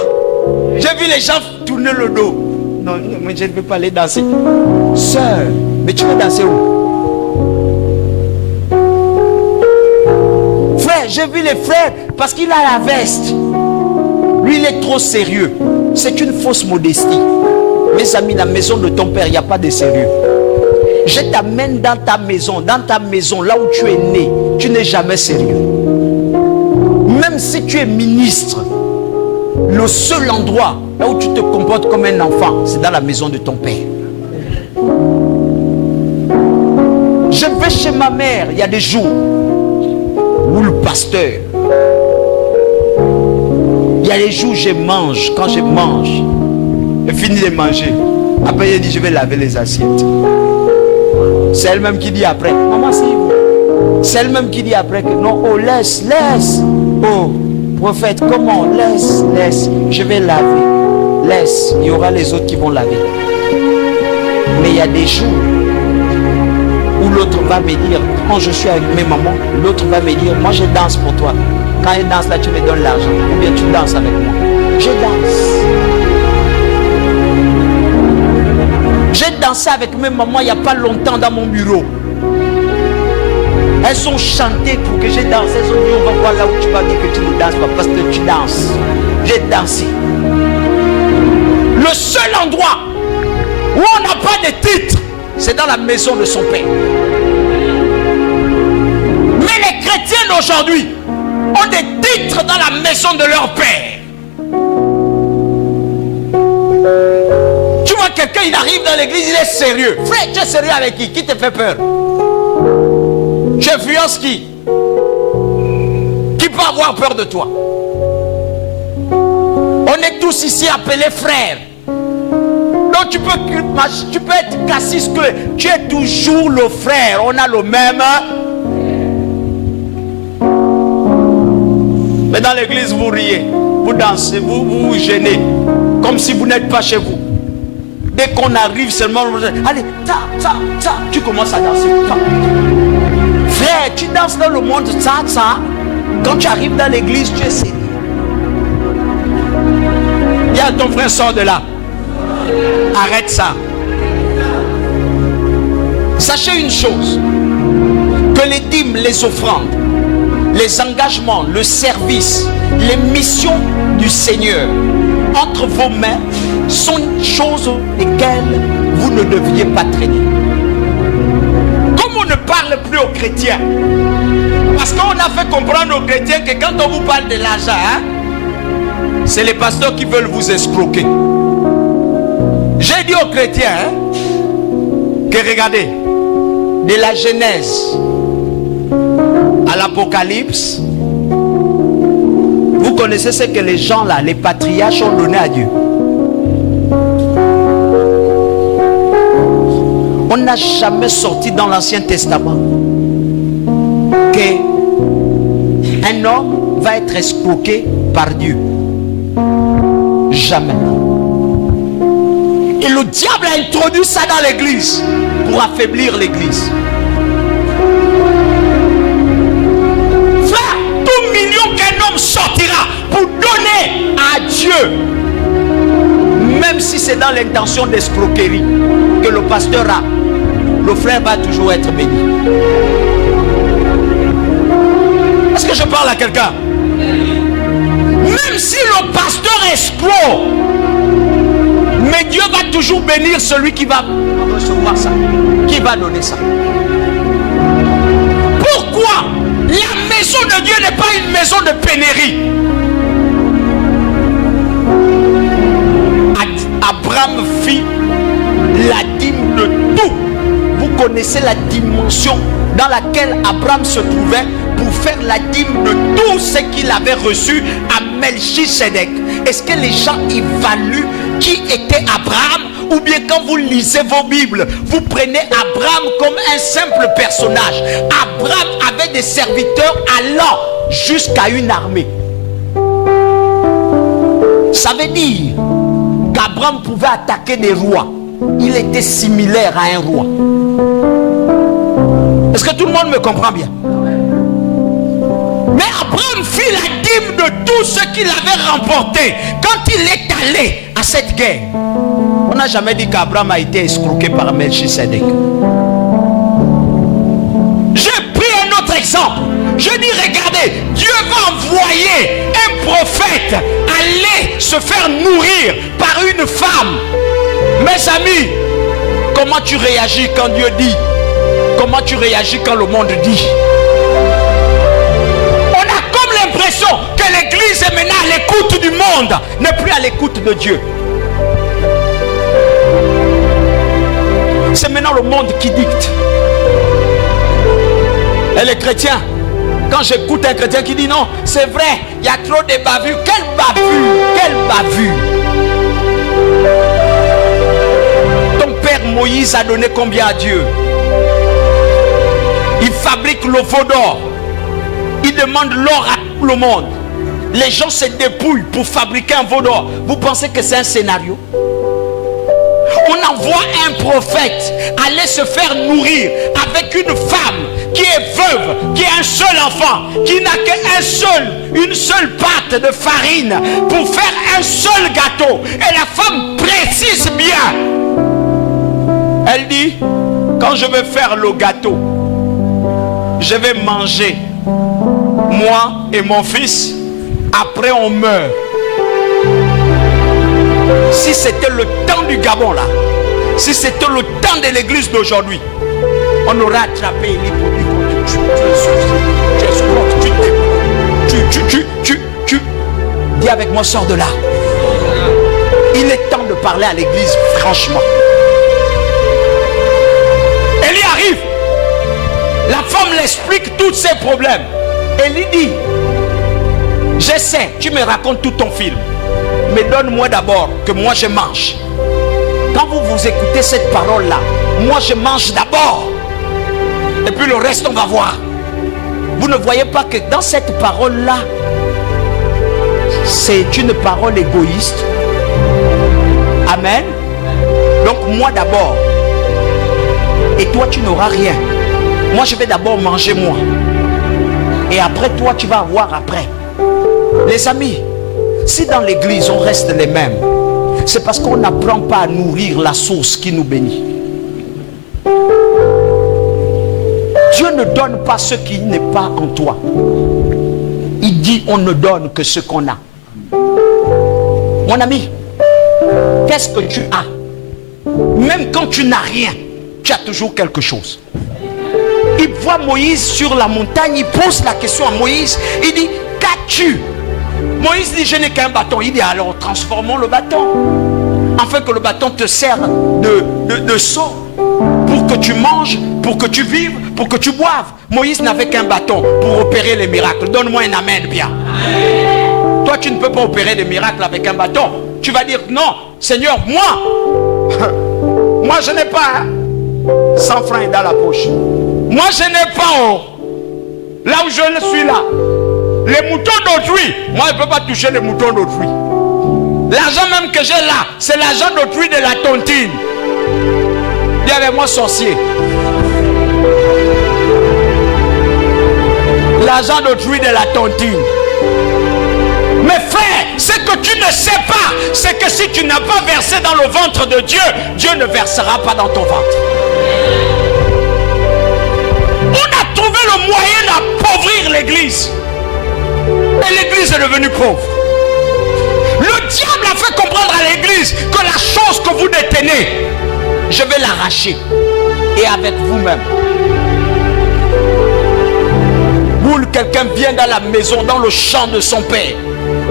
J'ai vu les gens tourner le dos. Non, mais je ne veux pas aller danser. Sœur, mais tu veux danser où? Frère, j'ai vu les frères parce qu'il a la veste. Lui, il est trop sérieux. C'est une fausse modestie. Mes amis, la maison de ton père, il n'y a pas de sérieux. Je t'amène dans ta maison, là où tu es né. Tu n'es jamais sérieux. Même si tu es ministre, le seul endroit là où tu te comportes comme un enfant, c'est dans la maison de ton père. Je vais chez ma mère, il y a des jours où le pasteur, il y a des jours où je mange, quand je mange, je finis de manger. Après, il dit je vais laver les assiettes. C'est elle-même qui dit après, maman, c'est vous. C'est elle-même qui dit après que non, oh laisse. Oh, prophète, comment? Laisse, je vais laver. Laisse, il y aura les autres qui vont laver. Mais il y a des jours où l'autre va me dire, quand je suis avec mes mamans, l'autre va me dire, moi je danse pour toi. Quand elle danse là, tu me donnes l'argent. Ou bien tu danses avec moi. Je danse. dansé avec mes mamans il n'y a pas longtemps dans mon bureau. Elles ont chanté pour que je danse. Elles ont dit on va voir là où tu vas dire que tu ne danses pas parce que tu danses. J'ai dansé. Le seul endroit où on n'a pas de titre, c'est dans la maison de son père. Mais les chrétiens d'aujourd'hui ont des titres dans la maison de leur père. Tu vois quelqu'un, il arrive dans l'église, il est sérieux. Frère, tu es sérieux avec qui? Qui te fait peur? Tu influences qui? Qui peut avoir peur de toi? On est tous ici appelés frères. Donc tu peux être cassis que tu es toujours le frère. On a le même. Mais dans l'église, vous riez, vous dansez, vous vous gênez, comme si vous n'êtes pas chez vous. Dès qu'on arrive seulement, allez, tu commences à danser. Frère, tu danses dans le monde, quand tu arrives dans l'église, tu es sérieux. Il y a ton frère, sort de là. Arrête ça. Sachez une chose, que les dîmes, les offrandes, les engagements, le service, les missions du Seigneur entre vos mains sont choses lesquelles vous ne deviez pas traîner. Comme on ne parle plus aux chrétiens, parce qu'on a fait comprendre aux chrétiens que quand on vous parle de l'argent, c'est les pasteurs qui veulent vous escroquer. J'ai dit aux chrétiens que regardez, de la Genèse à l'Apocalypse, vous connaissez ce que les gens là, les patriarches ont donné à Dieu. On n'a jamais sorti dans l'Ancien Testament qu'un homme va être escroqué par Dieu. Jamais. Et le diable a introduit ça dans l'église pour affaiblir l'église. Frère, tout million qu'un homme sortira pour donner à Dieu, même si c'est dans l'intention d'escroquerie que le pasteur a, le frère va toujours être béni. Est-ce que je parle à quelqu'un? Même si le pasteur escroc, mais Dieu va toujours bénir celui qui va recevoir ça, qui va donner ça. Pourquoi la maison de Dieu n'est pas une maison de pénurie? Abraham fit la dîme de tout. Vous connaissez la dimension dans laquelle Abraham se trouvait pour faire la dîme de tout ce qu'il avait reçu à Melchisedec. Est-ce que les gens évaluent qui était Abraham? Ou bien quand vous lisez vos Bibles, vous prenez Abraham comme un simple personnage? Abraham avait des serviteurs allant jusqu'à une armée. Ça veut dire qu'Abraham pouvait attaquer des rois. Il était similaire à un roi. Est-ce que tout le monde me comprend bien? Mais Abraham fit la dîme de tout ce qu'il avait remporté quand il est allé à cette guerre. On n'a jamais dit qu'Abraham a été escroqué par Melchisedec. J'ai pris un autre exemple. Je dis, regardez, Dieu va envoyer un prophète aller se faire nourrir par une femme. Mes amis, comment tu réagis quand Dieu dit? Comment tu réagis quand le monde dit? On a comme l'impression que l'église est maintenant à l'écoute du monde, n'est plus à l'écoute de Dieu. C'est maintenant le monde qui dicte. Et les chrétiens, quand j'écoute un chrétien qui dit non, c'est vrai, il y a trop de bavures. Quelle bavure? Quelle bavure? Ton père Moïse a donné combien à Dieu? Il fabrique le veau d'or. Il demande l'or à tout le monde. Les gens se dépouillent pour fabriquer un veau d'or. Vous pensez que c'est un scénario? On envoie un prophète aller se faire nourrir avec une femme qui est veuve, qui a un seul enfant, qui n'a qu'une seule pâte de farine pour faire un seul gâteau. Et la femme précise bien Elle dit, quand je vais faire le gâteau, je vais manger, moi et mon fils, après on meurt. Si c'était le temps du Gabon là, si c'était le temps de l'église d'aujourd'hui, on aurait attrapé les produits. Tu dis avec moi, sors de là. Il est temps de parler à l'église franchement. Élie arrive. La femme l'explique tous ses problèmes. Élie dit, je sais, tu me racontes tout ton film, mais donne-moi d'abord que moi je mange. Quand vous écoutez cette parole-là, moi je mange d'abord. Et puis le reste on va voir. Vous ne voyez pas que dans cette parole-là, c'est une parole égoïste. Amen. Donc moi d'abord. Et toi tu n'auras rien. Moi je vais d'abord manger moi. Et après toi tu vas avoir après. Les amis, si dans l'église on reste les mêmes, c'est parce qu'on n'apprend pas à nourrir la source qui nous bénit. Dieu ne donne pas ce qui n'est pas en toi. Il dit on ne donne que ce qu'on a. Mon ami, qu'est-ce que tu as? Même quand tu n'as rien, tu as toujours quelque chose. Il voit Moïse sur la montagne, il pose la question à Moïse, il dit, qu'as-tu? Moïse dit, je n'ai qu'un bâton. Il dit, alors transformons le bâton, afin que le bâton te serve de seau, pour que tu manges, pour que tu vives, pour que tu boives. Moïse n'avait qu'un bâton pour opérer les miracles. Donne-moi un amen bien. Toi tu ne peux pas opérer des miracles avec un bâton. Tu vas dire, non Seigneur, moi je n'ai pas 100 francs dans la poche. Moi je n'ai pas là où je suis là. Les moutons d'autrui, moi je ne peux pas toucher les moutons d'autrui. L'argent même que j'ai là, c'est l'argent d'autrui de la tontine. Dis avec moi, sorcier. L'argent d'autrui de la tontine. Mais frère, ce que tu ne sais pas, c'est que si tu n'as pas versé dans le ventre de Dieu, Dieu ne versera pas dans ton ventre. On a trouvé le moyen d'appauvrir l'église. Et l'église est devenue pauvre. Le diable a fait comprendre à l'église que la chose que vous détenez, je vais l'arracher. Et avec vous-même. Quelqu'un vient dans la maison, dans le champ de son père,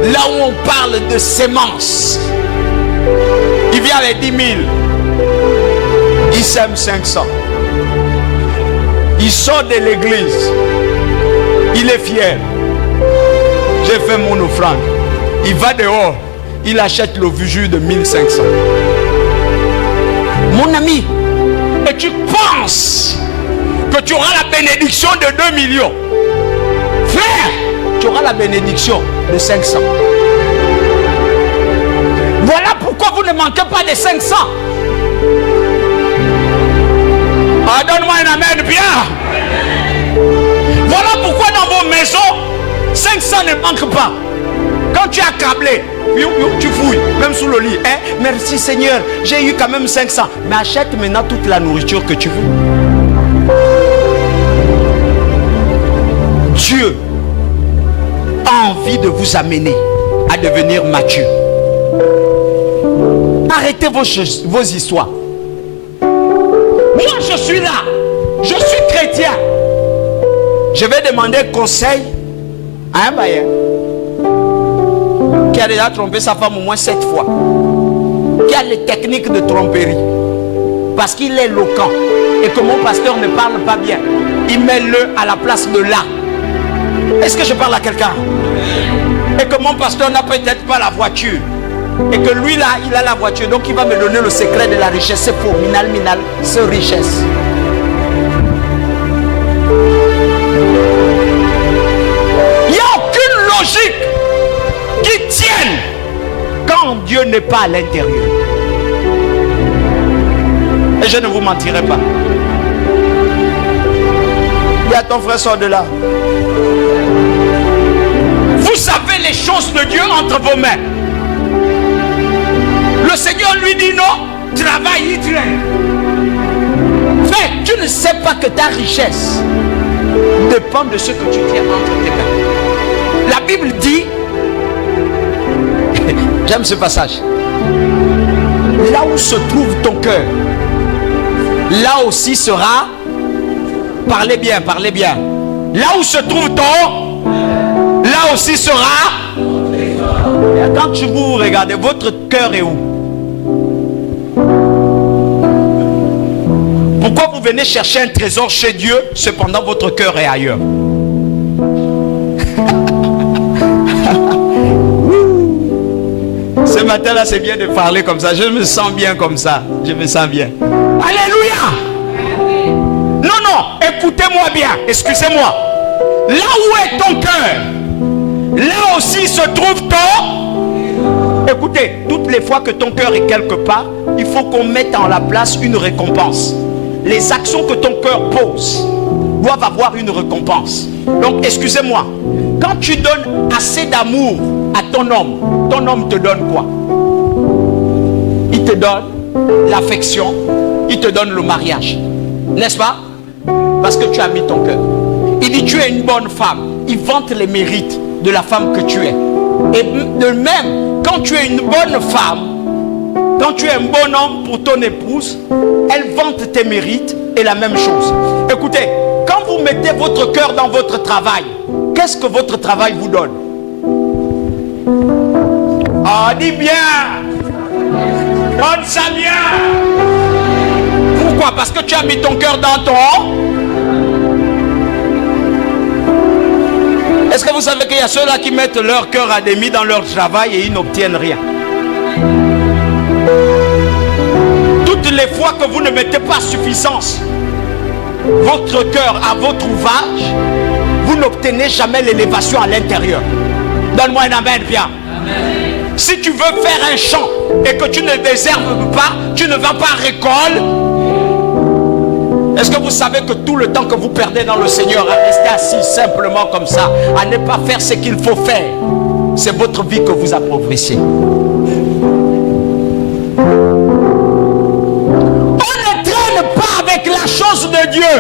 là où on parle de sémence. Il vient avec 10 000. Il sème 500. Il sort de l'église. Il est fier. J'ai fait mon offrande. Il va dehors. Il achète le jus de 1500. Mon ami, et tu penses que tu auras la bénédiction de 2 millions. Frère, tu auras la bénédiction de 500. Voilà pourquoi vous ne manquez pas de 500. Ah, donne-moi un amen bien. Voilà pourquoi dans vos maisons, 500 ne manque pas. Quand tu as câblé, tu fouilles, même sous le lit. Hein? Merci Seigneur, j'ai eu quand même 500. Mais achète maintenant toute la nourriture que tu veux. Dieu a envie de vous amener à devenir mature. Arrêtez vos histoires. Moi je suis là, je suis chrétien. Je vais demander conseil à un bailleur qui a déjà trompé sa femme au moins 7 fois, qui a les techniques de tromperie, parce qu'il est éloquent et que mon pasteur ne parle pas bien, il met le à la place de là. Est-ce que je parle à quelqu'un? Et que mon pasteur n'a peut-être pas la voiture, et que lui là il a la voiture, donc il va me donner le secret de la richesse. C'est faux. Minal, c'est richesse. Il n'y a aucune logique qui tienne quand Dieu n'est pas à l'intérieur. Et je ne vous mentirai pas. Il y a ton frère, sort de là. Vous savez les choses de Dieu entre vos mains. Le Seigneur lui dit non, travaille, il traîne. Mais tu ne sais pas que ta richesse dépend de ce que tu tiens entre tes mains. La Bible dit, j'aime ce passage, là où se trouve ton cœur, là aussi sera, parlez bien, là où se trouve ton, là aussi sera. Et quand vous regardez, votre cœur est où? Pourquoi vous venez chercher un trésor chez Dieu, cependant votre cœur est ailleurs? Ce matin-là, c'est bien de parler comme ça. Je me sens bien comme ça. Je me sens bien. Alléluia. Non, écoutez-moi bien. Excusez-moi. Là où est ton cœur, là aussi se trouve ton... Écoutez, toutes les fois que ton cœur est quelque part, il faut qu'on mette en la place une récompense. Les actions que ton cœur pose doivent avoir une récompense. Donc, excusez-moi, quand tu donnes assez d'amour à ton homme te donne quoi? Il te donne l'affection, il te donne le mariage. N'est-ce pas? Parce que tu as mis ton cœur. Il dit, tu es une bonne femme. Il vante les mérites de la femme que tu es. Et de même, quand tu es une bonne femme, quand tu es un bon homme pour ton épouse, elle vante tes mérites et la même chose. Écoutez, quand vous mettez votre cœur dans votre travail, qu'est-ce que votre travail vous donne? Ah, dis bien. Donne ça bien. Pourquoi? Parce que tu as mis ton cœur dans ton... Est-ce que vous savez qu'il y a ceux-là qui mettent leur cœur à demi dans leur travail et ils n'obtiennent rien? Toutes les fois que vous ne mettez pas suffisance votre cœur à votre ouvrage, vous n'obtenez jamais l'élévation à l'intérieur. Donne-moi un amen, viens. Si tu veux faire un champ et que tu ne désherbes pas, tu ne vas pas à récolte. Est-ce que vous savez que tout le temps que vous perdez dans le Seigneur à rester assis simplement comme ça, à ne pas faire ce qu'il faut faire, c'est votre vie que vous appauvrissez? Avec la chose de Dieu.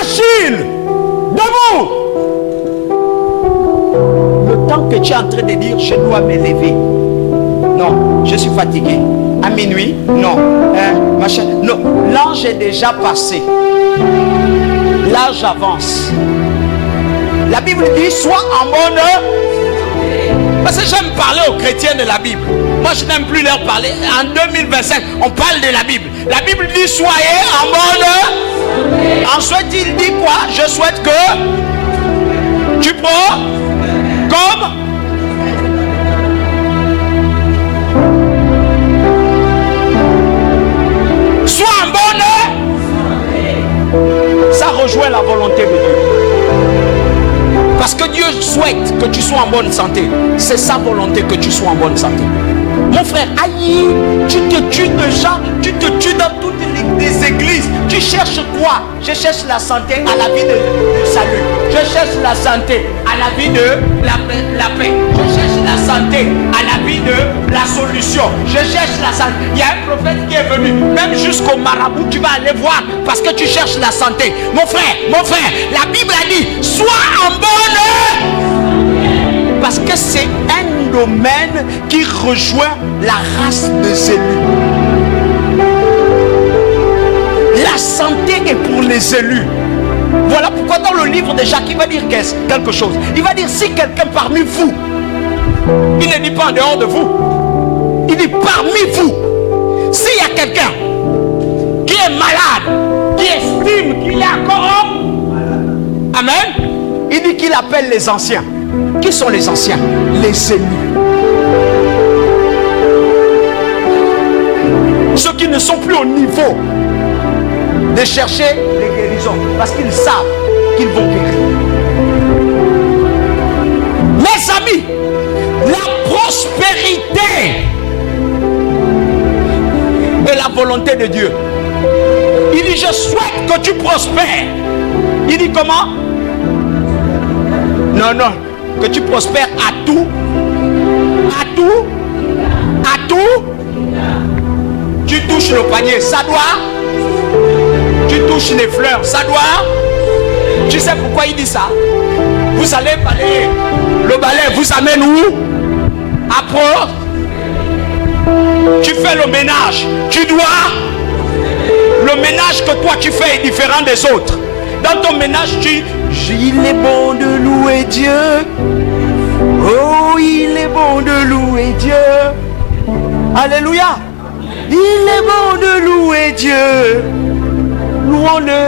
Achille, debout. Le temps que tu es en train de dire je dois me lever, non, je suis fatigué. À minuit, non, machin, non. L'ange est déjà passé. L'âge avance. La Bible dit sois en bonne. Parce que j'aime parler aux chrétiens de la Bible. Moi je n'aime plus leur parler. En 2025 on parle de la Bible. La Bible dit soyez en bonne. Ensuite il dit quoi? Je souhaite que tu prends comme sois en bonne. Ça rejoint la volonté de Dieu. Parce que Dieu souhaite que tu sois en bonne santé. C'est sa volonté que tu sois en bonne santé. Mon frère, aïe, tu te tues de gens, tu te tues dans toutes les églises. Tu cherches quoi? Je cherche la santé à la vie du salut. Je cherche la santé à la vie de la paix. Je cherche la santé à la vie de la solution. Je cherche la santé. Il y a un prophète qui est venu, même jusqu'au marabout, tu vas aller voir parce que tu cherches la santé. Mon frère, la Bible a dit, sois en bonne. Parce que c'est un domaine qui rejoint la race des élus. La santé est pour les élus. Voilà pourquoi dans le livre de Jacques, il va dire quelque chose. Il va dire si quelqu'un parmi vous, il ne dit pas en dehors de vous, il dit parmi vous, s'il y a quelqu'un qui est malade, qui estime qu'il est encore homme, amen, il dit qu'il appelle les anciens. Qui sont les anciens? Les élus. Ceux qui ne sont plus au niveau de chercher les guérisons parce qu'ils savent qu'ils vont guérir. Mes amis, la prospérité est la volonté de Dieu. Il dit je souhaite que tu prospères. Il dit comment? Non, que tu prospères à tout. Tu touches le panier, ça doit. tu touches les fleurs, ça doit. Tu sais pourquoi il dit ça? Vous allez balayer. Le balai vous amène où? Après, tu fais le ménage. Tu dois. Le ménage que toi tu fais est différent des autres. Dans ton ménage, il est bon de louer Dieu. Oh, il est bon de louer Dieu. Alléluia. Il est bon de louer Dieu. Louons-le.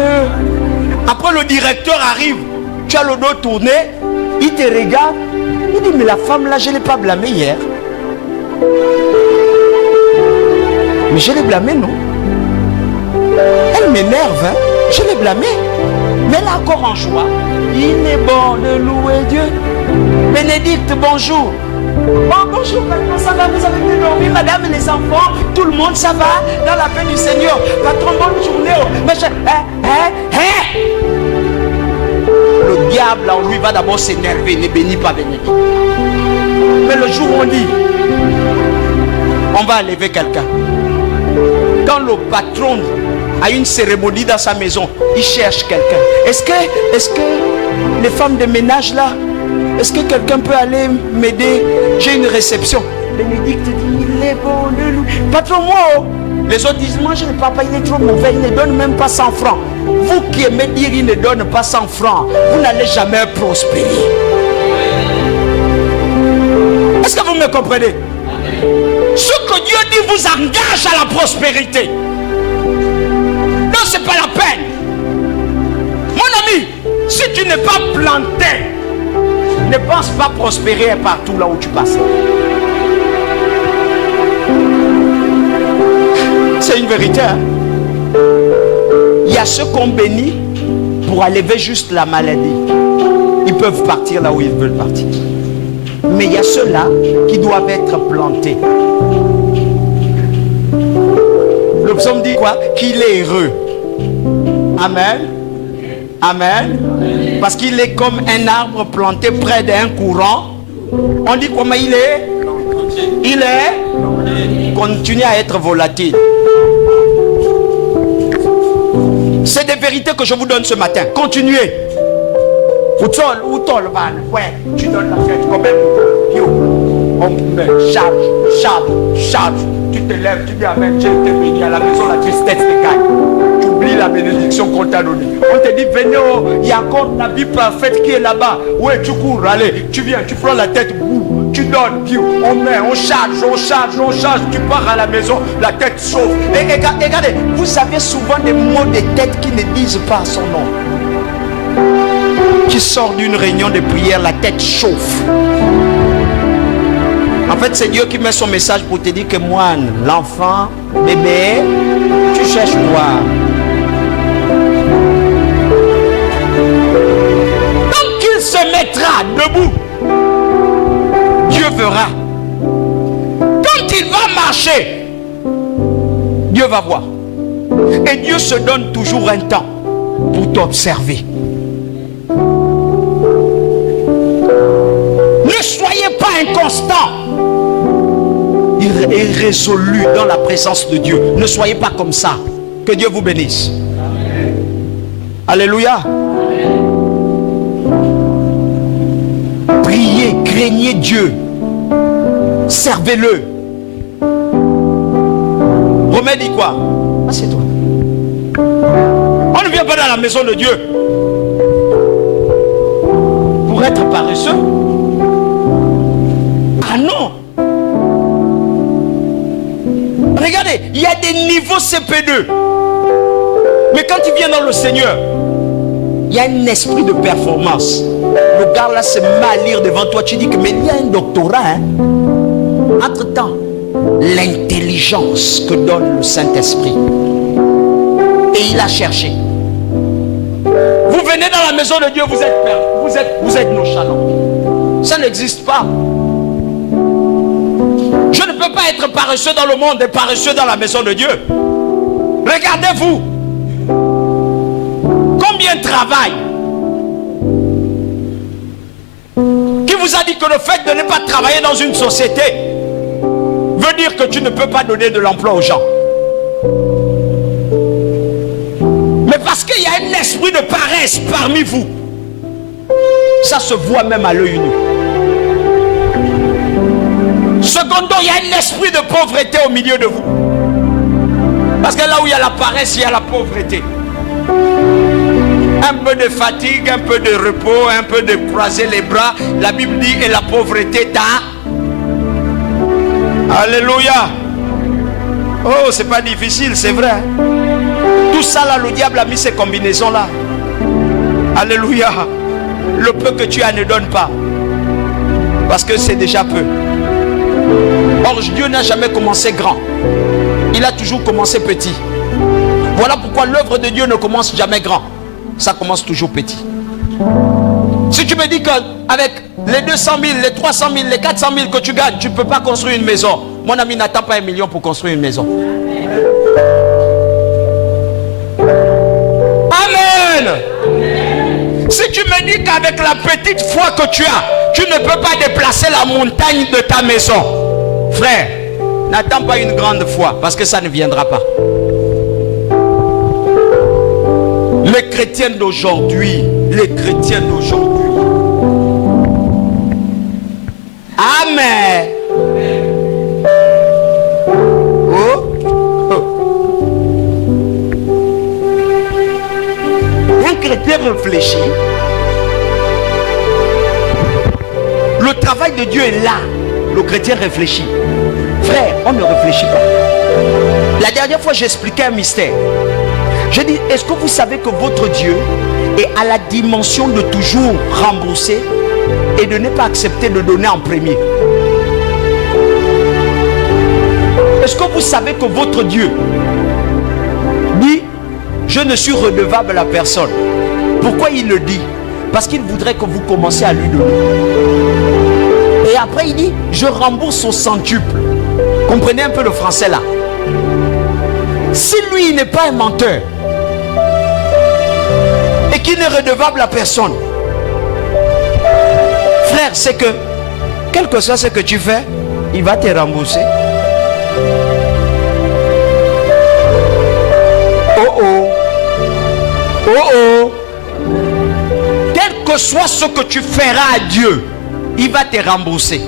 Après, le directeur arrive. Tu as le dos tourné. Il te regarde. Il dit, mais la femme là, je ne l'ai pas blâmée hier. Mais je l'ai blâmée, non? Elle m'énerve, hein? Je l'ai blâmée. Mais elle a encore en joie. Il est bon de louer Dieu. Bénédicte, bonjour. Bon, bonjour, comment ça va? Vous avez pu dormir, madame et les enfants? Tout le monde, ça va? Dans la paix du Seigneur. Patron, bonne journée. Le diable en lui va d'abord s'énerver. Ne bénit pas Bénédicte. Mais le jour où on dit, on va enlever quelqu'un. Quand le patron a une cérémonie dans sa maison, il cherche quelqu'un. Est-ce que les femmes de ménage là, est-ce que quelqu'un peut aller m'aider? J'ai une réception. Bénédicte dit, il est bon de nous. Patron, moi, les autres disent, moi je ne parle pas, il est trop mauvais, il ne donne même pas 100 francs. Vous qui aimez dire, il ne donne pas 100 francs, vous n'allez jamais prospérer. Est-ce que vous me comprenez? Ce que Dieu dit vous engage à la prospérité. Non, c'est pas la peine. Mon ami, si tu n'es pas planté, ne pense pas prospérer partout là où tu passes. C'est une vérité. Hein? Il y a ceux qu'on bénit pour enlever juste la maladie. Ils peuvent partir là où ils veulent partir. Mais il y a ceux-là qui doivent être plantés. Le psaume dit quoi? Qu'il est heureux. Amen. Amen. Parce qu'il est comme un arbre planté près d'un courant. On dit comment il est? Il est continue à être volatile. C'est des vérités que je vous donne ce matin. Continuez. Ouais, tu donnes la fête quand même. On charge. Tu te lèves, tu dis amen, Dieu te bénit. À la maison, la tristesse te gagne. Tu oublies la bénédiction qu'on t'a donnée. On te dit, venez, il y a encore la vie parfaite qui est là-bas. Ouais, tu cours, allez, tu viens, tu prends la tête, tu donnes, puis on met, on charge. Tu pars à la maison, la tête chauffe. Et regardez, vous avez souvent des mots de tête qui ne disent pas son nom. Qui sort d'une réunion de prière, la tête chauffe. En fait, c'est Dieu qui met son message pour te dire que moi, l'enfant, bébé, tu cherches quoi? Donc il se mettra debout. Dieu verra. Quand il va marcher, Dieu va voir. Et Dieu se donne toujours un temps pour t'observer. Ne soyez pas inconstant et résolu dans la présence de Dieu. Ne soyez pas comme ça. Que Dieu vous bénisse. Alléluia. Priez, craignez Dieu. Servez-le. Romain dit quoi? Assieds-toi. On ne vient pas dans la maison de Dieu pour être paresseux. Ah non. Regardez, il y a des niveaux CP2. Mais quand tu viens dans le Seigneur, il y a un esprit de performance. Le gars là se met à lire devant toi. Tu dis que mais il y a un doctorat. Hein? Entre-temps, l'intelligence que donne le Saint-Esprit. Et il a cherché. Vous venez dans la maison de Dieu, vous êtes nonchalants. Ça n'existe pas. Je ne peux pas être paresseux dans le monde et paresseux dans la maison de Dieu. Regardez-vous. Combien travaillent? Qui vous a dit que le fait de ne pas travailler dans une société veut dire que tu ne peux pas donner de l'emploi aux gens? Mais l'esprit de paresse parmi vous. Ça se voit même à l'œil nu. Secondo, il y a un esprit de pauvreté au milieu de vous. Parce que là où il y a la paresse, il y a la pauvreté. Un peu de fatigue, un peu de repos, un peu de croiser les bras. La Bible dit, et la pauvreté t'a. Alléluia. Oh, c'est pas difficile, c'est vrai. Tout ça là, le diable a mis ces combinaisons là. Alléluia. Le peu que tu as ne donne pas. Parce que c'est déjà peu. Or, Dieu n'a jamais commencé grand. Il a toujours commencé petit. Voilà pourquoi l'œuvre de Dieu ne commence jamais grand. Ça commence toujours petit. Si tu me dis qu'avec les 200 000, les 300 000, les 400 000 que tu gagnes, tu ne peux pas construire une maison. Mon ami, n'attend pas 1 million pour construire une maison. Amen. Si tu me dis qu'avec la petite foi que tu as, tu ne peux pas déplacer la montagne de ta maison, frère, n'attends pas une grande foi, parce que ça ne viendra pas. Les chrétiens d'aujourd'hui, Amen. Oh. Un chrétien réfléchit. Le travail de Dieu est là. Le chrétien réfléchit. Frère, on ne réfléchit pas. La dernière fois, j'expliquais un mystère. Je dis, est-ce que vous savez que votre Dieu est à la dimension de toujours rembourser et de ne pas accepter de donner en premier? Est-ce que vous savez que votre Dieu dit, je ne suis redevable à personne? Pourquoi il le dit? Parce qu'il voudrait que vous commenciez à lui donner. Et après il dit, je rembourse au centuple. Comprenez un peu le français là. Si lui n'est pas un menteur et qu'il n'est redevable à personne, frère, c'est que quel que soit ce que tu fais, il va te rembourser. Oh oh. Oh oh. Quel que soit ce que tu feras à Dieu, il va te rembourser.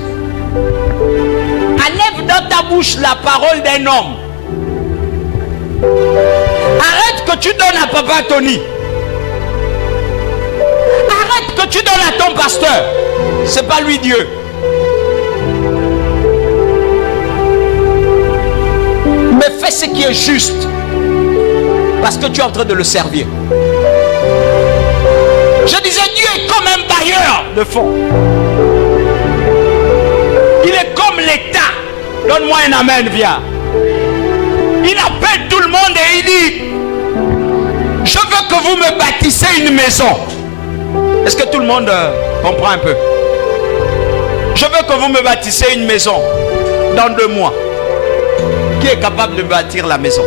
Enlève dans ta bouche la parole d'un homme. Arrête que tu donnes à Papa Tony. Arrête que tu donnes à ton pasteur. C'est pas lui Dieu. Mais fais ce qui est juste. Parce que tu es en train de le servir. Je disais, Dieu est comme un bailleur de fonds. Il est comme l'État. Donne-moi un amen, viens. Il appelle tout le monde et il dit, je veux que vous me bâtissez une maison. Est-ce que tout le monde comprend un peu? Je veux que vous me bâtissez une maison dans 2 mois. Qui est capable de bâtir la maison?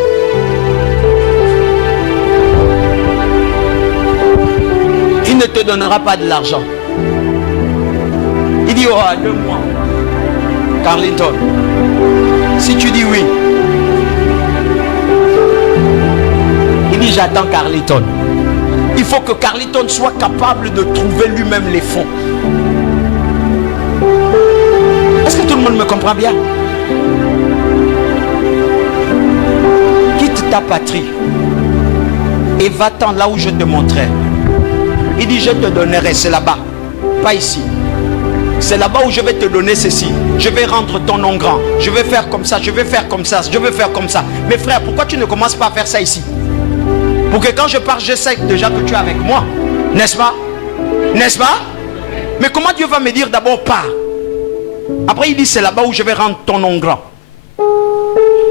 Il ne te donnera pas de l'argent. Il dit, oh, 2 mois. Carlington. Si tu dis oui, il dit, j'attends Carlington. Il faut que Carlington soit capable de trouver lui-même les fonds. Est-ce que tout le monde me comprend bien? Quitte ta patrie et va-t'en là où je te montrerai. Il dit, je te donnerai, c'est là-bas, pas ici. C'est là-bas où je vais te donner ceci. Je vais rendre ton nom grand. Je vais faire comme ça, je vais faire comme ça, je vais faire comme ça. Mais frère, pourquoi tu ne commences pas à faire ça ici? Pour que quand je pars, je sais déjà que tu es avec moi. N'est-ce pas? N'est-ce pas? Mais comment Dieu va me dire d'abord pars? Après il dit, c'est là-bas où je vais rendre ton nom grand.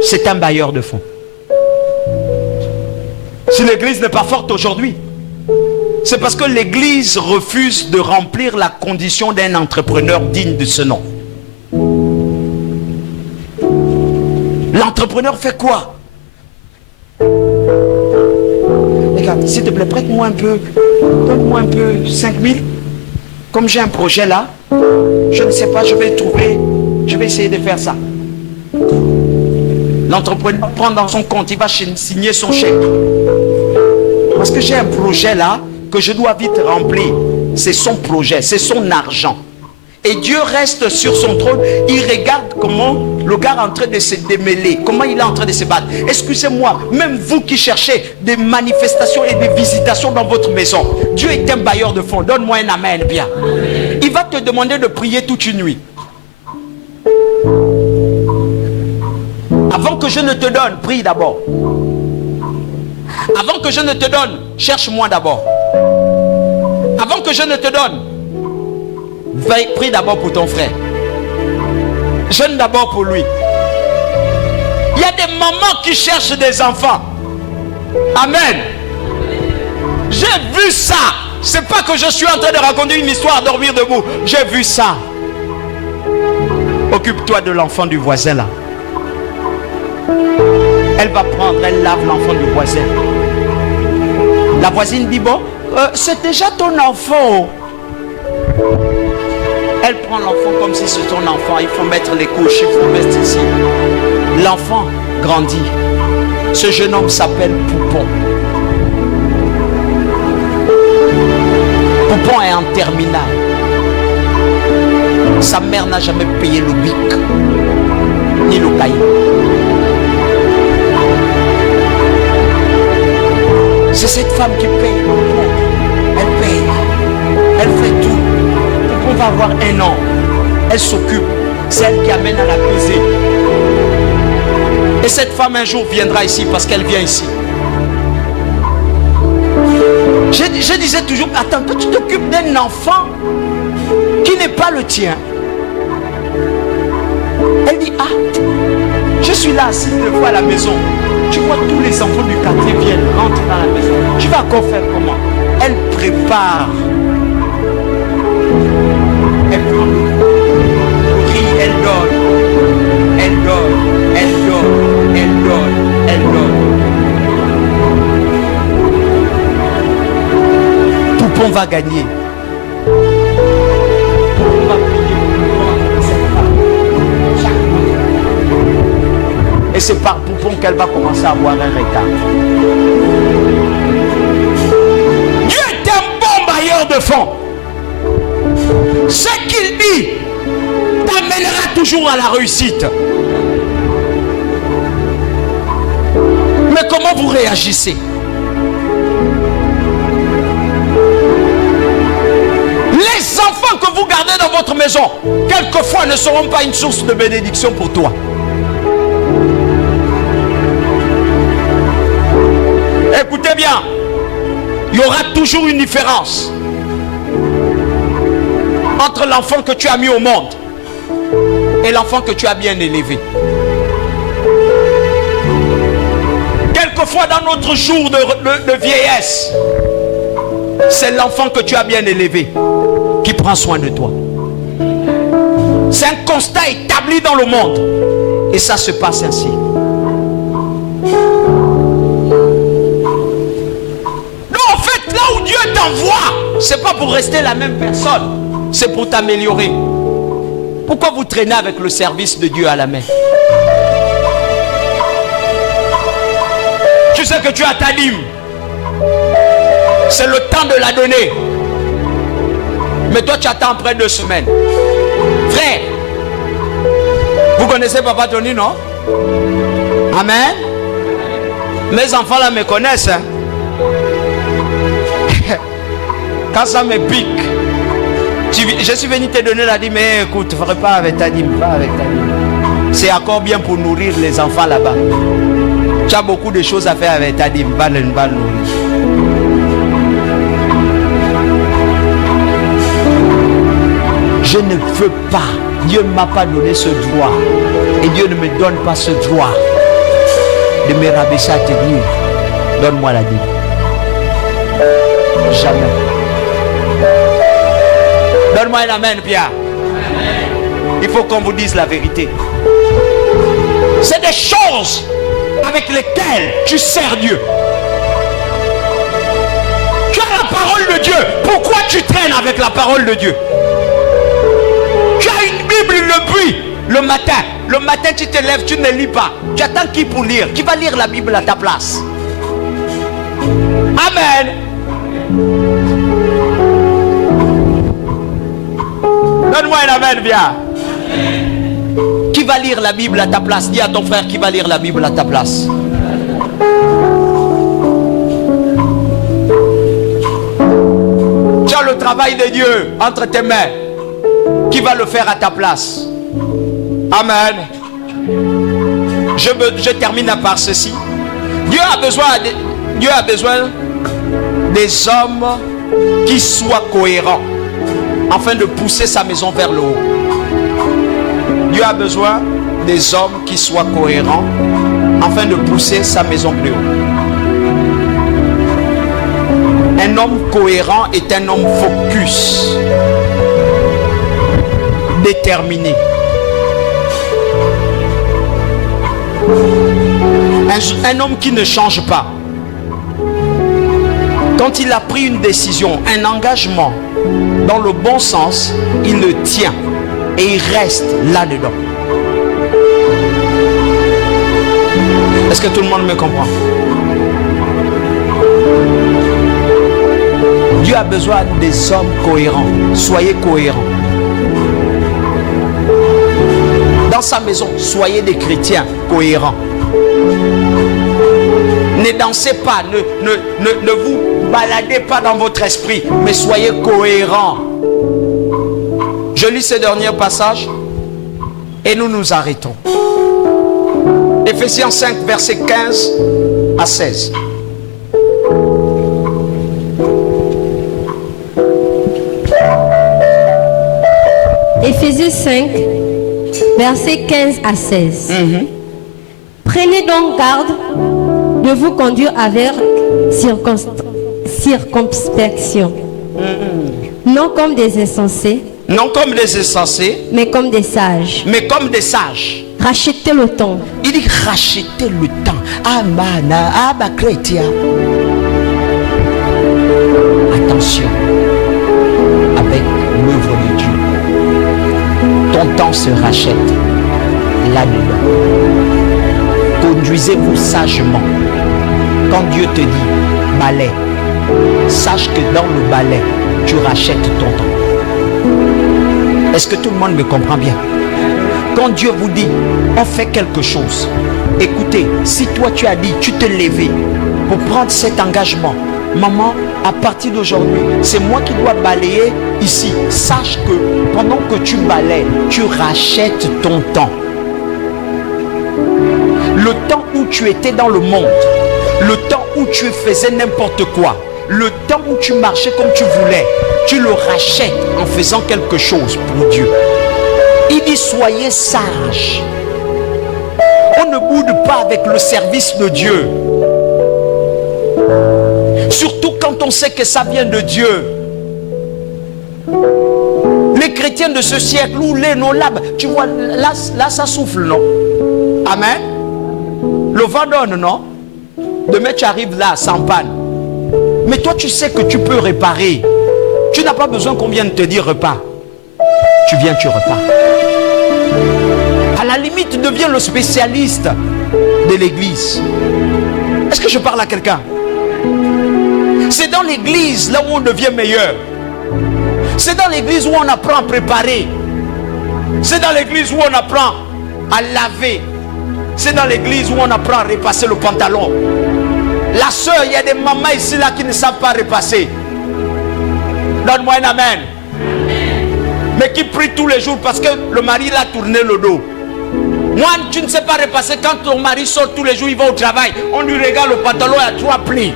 C'est un bailleur de fonds. Si l'église n'est pas forte aujourd'hui, c'est parce que l'église refuse de remplir la condition d'un entrepreneur digne de ce nom. L'entrepreneur fait quoi? Regarde, s'il te plaît, prête-moi un peu, donne-moi un peu 5 000. Comme j'ai un projet là, je ne sais pas, je vais trouver, je vais essayer de faire ça. L'entrepreneur prend dans son compte, il va signer son chèque. Parce que j'ai un projet là que je dois vite remplir. C'est son projet, c'est son argent. Et Dieu reste sur son trône. Il regarde comment le gars est en train de se démêler, comment il est en train de se battre. Excusez-moi, même vous qui cherchez des manifestations et des visitations dans votre maison, Dieu est un bailleur de fonds. Donne-moi un amen bien. Il va te demander de prier toute une nuit. Avant que je ne te donne, prie d'abord. Avant que je ne te donne, cherche-moi d'abord. Avant que je ne te donne, prie d'abord pour ton frère. Jeûne d'abord pour lui. Il y a des mamans qui cherchent des enfants. Amen. J'ai vu ça. C'est pas que je suis en train de raconter une histoire, dormir debout. J'ai vu ça. Occupe-toi de l'enfant du voisin là. Elle va prendre, elle lave l'enfant du voisin. La voisine dit bon, c'est déjà ton enfant. Elle prend l'enfant comme si c'était son enfant. Il faut mettre les couches, il faut mettre ici. L'enfant grandit. Ce jeune homme s'appelle Poupon. Poupon est en terminale. Sa mère n'a jamais payé le bic, ni le cahier. C'est cette femme qui paye. Elle paye. Elle fait tout. On va avoir un an. Elle s'occupe. C'est elle qui amène à la cuisine. Et cette femme un jour viendra ici parce qu'elle vient ici. Je disais toujours, attends, toi tu t'occupes d'un enfant qui n'est pas le tien. Elle dit, ah, je suis là assise devant à la maison. Tu vois tous les enfants du quartier viennent rentrer dans la maison. Tu vas encore faire comment? Elle prépare. Elle prend le riz, elle donne. Elle donne, elle donne, elle donne, elle donne. Poupon va gagner. Poupon va payer cette femme. Et c'est par Poupon qu'elle va commencer à avoir un retard. Dieu est un bon bailleur de fonds. Ce qu'il dit t'amènera toujours à la réussite. Mais comment vous réagissez? Les enfants que vous gardez dans votre maison, quelquefois ne seront pas une source de bénédiction pour toi. Écoutez bien, il y aura toujours une différence entre l'enfant que tu as mis au monde et l'enfant que tu as bien élevé. Quelquefois dans notre jour de vieillesse, c'est l'enfant que tu as bien élevé qui prend soin de toi. C'est un constat établi dans le monde. Et ça se passe ainsi. Non, en fait, là où Dieu t'envoie, c'est pas pour rester la même personne. C'est pour t'améliorer. Pourquoi vous traînez avec le service de Dieu à la main? Tu sais que tu as ta dîme. C'est le temps de la donner. Mais toi tu attends après 2 semaines. Frère, vous connaissez Papa Tony, non? Amen. Mes enfants là me connaissent, hein? Quand ça me pique, je suis venu te donner la dîme. Mais écoute, ne ferai pas avec ta dîme, pas avec ta dîme. C'est encore bien pour nourrir les enfants là-bas. Tu as beaucoup de choses à faire avec ta dîme. Va nourrir. Je ne veux pas. Dieu ne m'a pas donné ce droit. Et Dieu ne me donne pas ce droit de me rabaisser à te dire, donne-moi la dîme. Jamais. Donne-moi un amen, Pierre. Il faut qu'on vous dise la vérité. C'est des choses avec lesquelles tu sers Dieu. Tu as la parole de Dieu. Pourquoi tu traînes avec la parole de Dieu? Tu as une Bible depuis le matin. Le matin tu te lèves, tu ne lis pas. Tu attends qui pour lire? Qui va lire la Bible à ta place? Amen. Donne-moi un amen, viens. Qui va lire la Bible à ta place? Dis à ton frère qui va lire la Bible à ta place. Tu as le travail de Dieu entre tes mains. Qui va le faire à ta place? Amen. Je termine par ceci. Dieu a besoin des hommes qui soient cohérents afin de pousser sa maison vers le haut. Dieu a besoin des hommes qui soient cohérents afin de pousser sa maison plus haut. Un homme cohérent est un homme focus, déterminé. Un homme qui ne change pas. Quand il a pris une décision, un engagement dans le bon sens, il le tient et il reste là-dedans. Est-ce que tout le monde me comprend? Dieu a besoin des hommes cohérents. Soyez cohérents. Dans sa maison, soyez des chrétiens cohérents. Ne dansez pas, ne vous baladez pas dans votre esprit, mais soyez cohérents. Je lis ce dernier passage et nous nous arrêtons. Ephésiens 5, versets 15 à 16. Ephésiens 5, versets 15 à 16. Prenez donc garde de vous conduire avec circonspection. Non comme des insensés. Non comme des insensés. Mais comme des sages. Mais comme des sages. Rachetez le temps. Il dit rachetez le temps. Amana, Abba chrétien. Attention avec l'œuvre de Dieu. Ton temps se rachète là-dedans. Conduisez-vous sagement. Quand Dieu te dit balai, sache que dans le balai, tu rachètes ton temps. Est-ce que tout le monde me comprend bien? Quand Dieu vous dit on fait quelque chose, écoutez, si toi tu as dit, tu te levais pour prendre cet engagement, maman, à partir d'aujourd'hui, c'est moi qui dois balayer ici. Sache que pendant que tu balayes, tu rachètes ton temps. Le temps où tu étais dans le monde, le temps où tu faisais n'importe quoi, le temps où tu marchais comme tu voulais, tu le rachètes en faisant quelque chose pour Dieu. Il dit soyez sages. On ne boude pas avec le service de Dieu. Surtout quand on sait que ça vient de Dieu. Les chrétiens de ce siècle où les non-labs, tu vois, là ça souffle, non? Amen. Le vent donne, non? Demain tu arrives là sans panne. Mais toi tu sais que tu peux réparer. Tu n'as pas besoin qu'on vienne te dire repars. Tu viens, tu repars. À la limite, deviens le spécialiste de l'église. Est-ce que je parle à quelqu'un? C'est dans l'église là où on devient meilleur. C'est dans l'église où on apprend à préparer. C'est dans l'église où on apprend à laver. C'est dans l'église où on apprend à repasser le pantalon. La soeur, il y a des mamans ici là qui ne savent pas repasser. Donne-moi un amen. Mais qui prie tous les jours parce que le mari l'a tourné le dos. Moi, tu ne sais pas repasser. Quand ton mari sort tous les jours, il va au travail. On lui regarde le pantalon à 3 plis.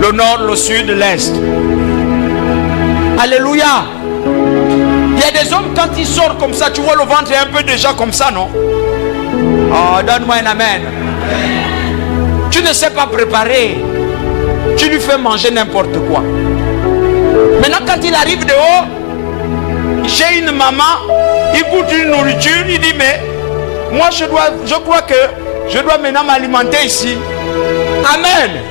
Le nord, le sud, l'est. Alléluia. Il y a des hommes, quand ils sortent comme ça, tu vois le ventre est un peu déjà comme ça, non? Oh, donne-moi un amen. Tu ne sais pas préparer. Tu lui fais manger n'importe quoi. Maintenant, quand il arrive dehors, j'ai une maman, il goûte une nourriture, il dit, mais moi je crois que je dois maintenant m'alimenter ici. Amen.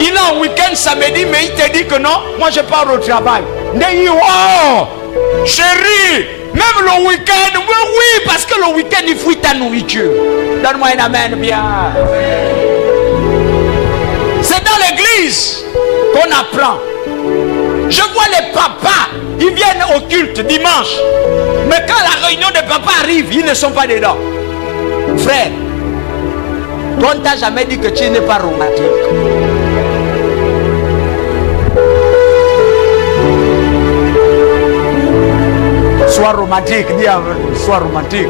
Il est en week-end samedi, mais il te dit que non, moi je pars au travail. Il dit, oh, chérie, même le week-end, oui, parce que le week-end il fouille ta nourriture. Donne-moi un amen bien. dans l'église qu'on apprend. Je vois les papas, ils viennent au culte dimanche. Mais quand la réunion des papas arrive, ils ne sont pas dedans. Frère, toi, on ne t'a jamais dit que tu n'es pas romantique. Sois romantique, dis sois romantique.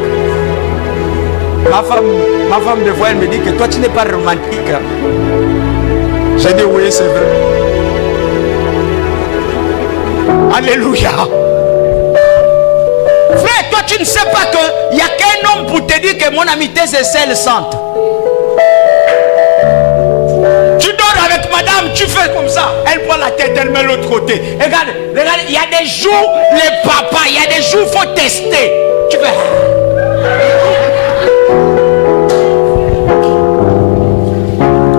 Ma femme de fois, elle me dit que toi, tu n'es pas romantique. J'ai dit oui, c'est vrai. Alléluia. Frère, toi, tu ne sais pas qu'il n'y a qu'un homme pour te dire que mon ami, tes aisselles sentent. Tu dors avec madame, tu fais comme ça. Elle prend la tête, elle met l'autre côté. Regarde, il y a des jours, les papas, il y a des jours, il faut tester. Tu fais.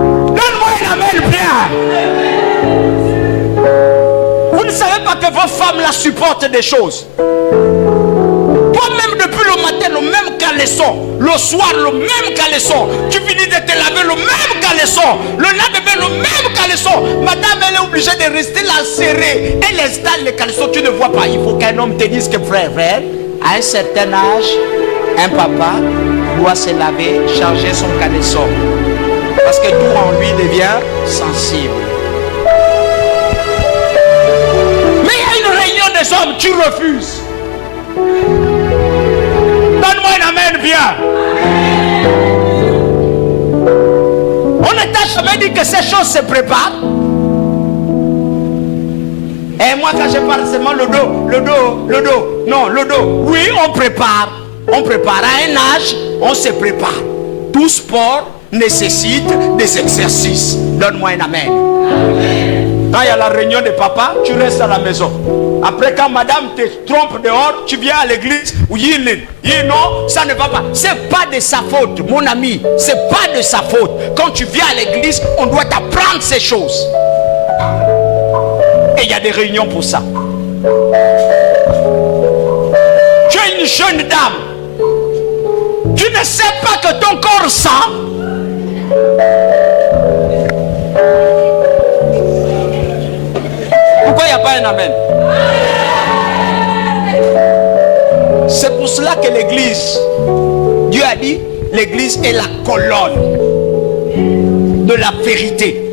Donne-moi une amen, bien. Vous ne savez pas que vos femmes la supportent des choses. Toi-même, depuis le matin, le même caleçon. Le soir, le même caleçon. Tu finis de te laver, le même caleçon. Le lendemain, le même caleçon. Madame, elle est obligée de rester là serrée. Elle installe les caleçons, tu ne vois pas. Il faut qu'un homme te dise que frère, à un certain âge, un papa doit se laver, changer son caleçon. Parce que tout en lui devient sensible. Mais il y a une réunion des hommes, tu refuses. Donne-moi un amen bien. On ne t'a jamais dit que ces choses se préparent. Et moi quand je parle seulement le dos. Non, le dos. Oui, on prépare. On prépare. À un âge, on se prépare. Tout sport nécessite des exercices. Donne-moi un amen. Quand il y a la réunion de papa, tu restes à la maison. Après, quand madame te trompe dehors, tu viens à l'église. Oui, non, ça ne va pas. C'est pas de sa faute, mon ami. C'est pas de sa faute. Quand tu viens à l'église, on doit t'apprendre ces choses. Et il y a des réunions pour ça. Tu es une jeune dame. Tu ne sais pas que ton corps sent. Pourquoi il n'y a pas un amen? C'est pour cela que l'église, Dieu a dit, l'église est la colonne de la vérité.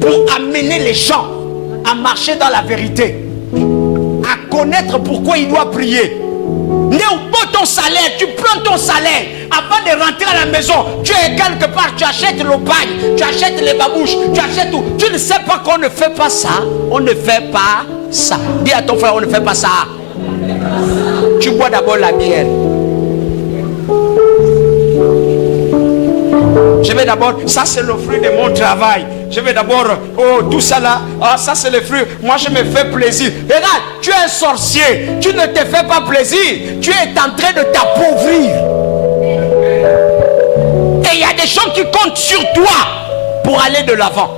Pour amener les gens à marcher dans la vérité, à connaître pourquoi ils doivent prier. Ton salaire, tu prends ton salaire avant de rentrer à la maison. Tu es quelque part, tu achètes le pagne, tu achètes les babouches, tu achètes tout. Tu ne sais pas qu'on ne fait pas ça. On ne fait pas ça. Dis à ton frère, on ne fait pas ça. Tu bois d'abord la bière. Je vais d'abord, ça c'est le fruit de mon travail. Je vais d'abord, oh tout ça là, ça c'est le fruit. Moi je me fais plaisir. Regarde, tu es un sorcier. Tu ne te fais pas plaisir. Tu es en train de t'appauvrir. Et il y a des gens qui comptent sur toi pour aller de l'avant.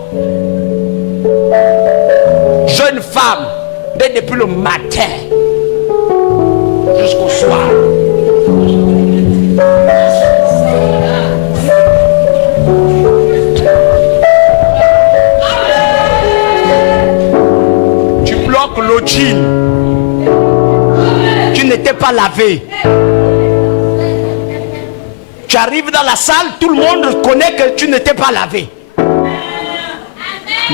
Jeune femme, dès depuis le matin jusqu'au soir. Le jean, tu n'étais pas lavé. Tu arrives dans la salle, tout le monde connaît que tu n'étais pas lavé.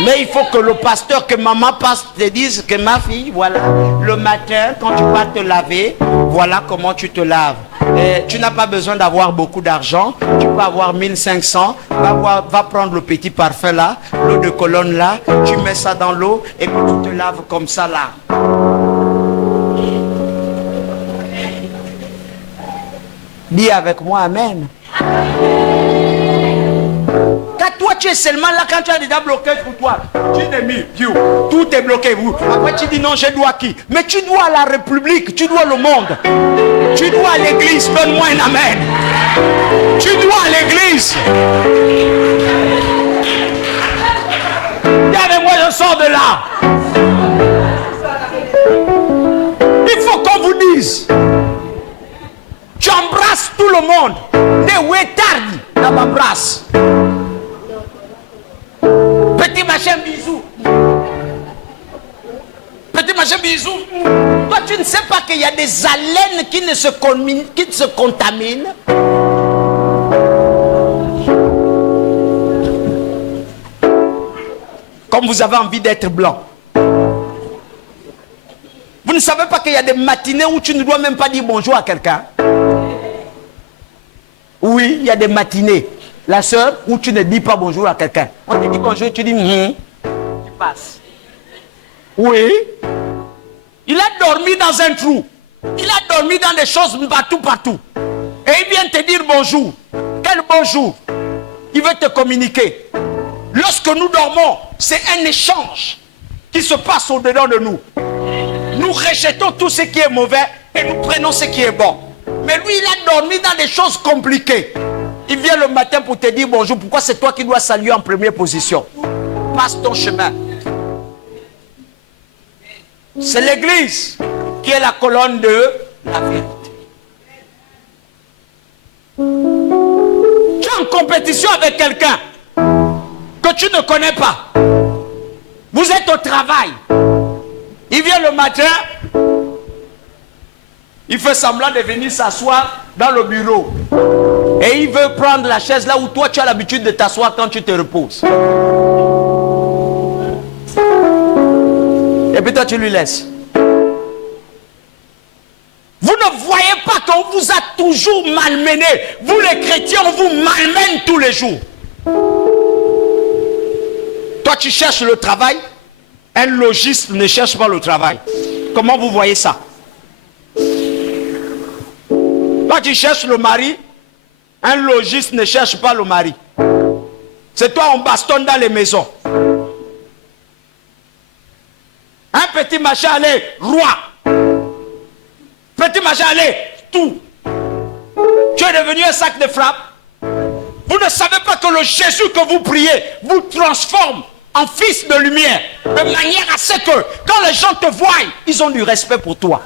Mais il faut que le pasteur, que maman passe, te dise que ma fille, voilà, le matin, quand tu vas te laver, voilà comment tu te laves. Et tu n'as pas besoin d'avoir beaucoup d'argent. Tu peux avoir 1500. Va prendre le petit parfum là, l'eau de colonne là. Tu mets ça dans l'eau et puis tu te laves comme ça là. Dis avec moi amen. Quand toi tu es seulement là, quand tu as déjà bloqué pour toi, tu t'es mis, tout est bloqué. Après tu dis non, je dois qui? Mais tu dois à la République, tu dois le monde. Tu dois à l'église, donne-moi un amen. Tu dois à l'église. Regardez-moi, je sors de là. Il faut qu'on vous dise. Tu embrasses tout le monde. Ne oui tardi, on m'embrasse. machin, bisous. Petit machin, bisous. Toi, tu ne sais pas qu'il y a des haleines qui ne se contaminent. Comme vous avez envie d'être blanc. Vous ne savez pas qu'il y a des matinées où tu ne dois même pas dire bonjour à quelqu'un. Oui, il y a des matinées. La sœur, où tu ne dis pas bonjour à quelqu'un. On te dit bonjour, tu dis tu passes. Oui. Il a dormi dans un trou. Il a dormi dans des choses partout. Et il vient te dire bonjour. Quel bonjour? Il veut te communiquer. Lorsque nous dormons, c'est un échange qui se passe au-dedans de nous. Nous rejetons tout ce qui est mauvais et nous prenons ce qui est bon. Mais lui, il a dormi dans des choses compliquées. Il vient le matin pour te dire bonjour. Pourquoi c'est toi qui dois saluer en première position? Passe ton chemin. C'est l'église qui est la colonne de la vérité. Tu es en compétition avec quelqu'un que tu ne connais pas. Vous êtes au travail. Il vient le matin. Il fait semblant de venir s'asseoir dans le bureau. Et il veut prendre la chaise là où toi tu as l'habitude de t'asseoir quand tu te reposes. Et puis toi tu lui laisses. Vous ne voyez pas qu'on vous a toujours malmené. Vous les chrétiens, on vous malmène tous les jours. Toi tu cherches le travail. Un logiste ne cherche pas le travail. Comment vous voyez ça? Toi tu cherches le mari. Un logiste ne cherche pas le mari. C'est toi on bastonne dans les maisons. Un petit machin allez, roi. Petit machin allez, tout. Tu es devenu un sac de frappe. Vous ne savez pas que le Jésus que vous priez vous transforme en fils de lumière. De manière à ce que quand les gens te voient, ils ont du respect pour toi.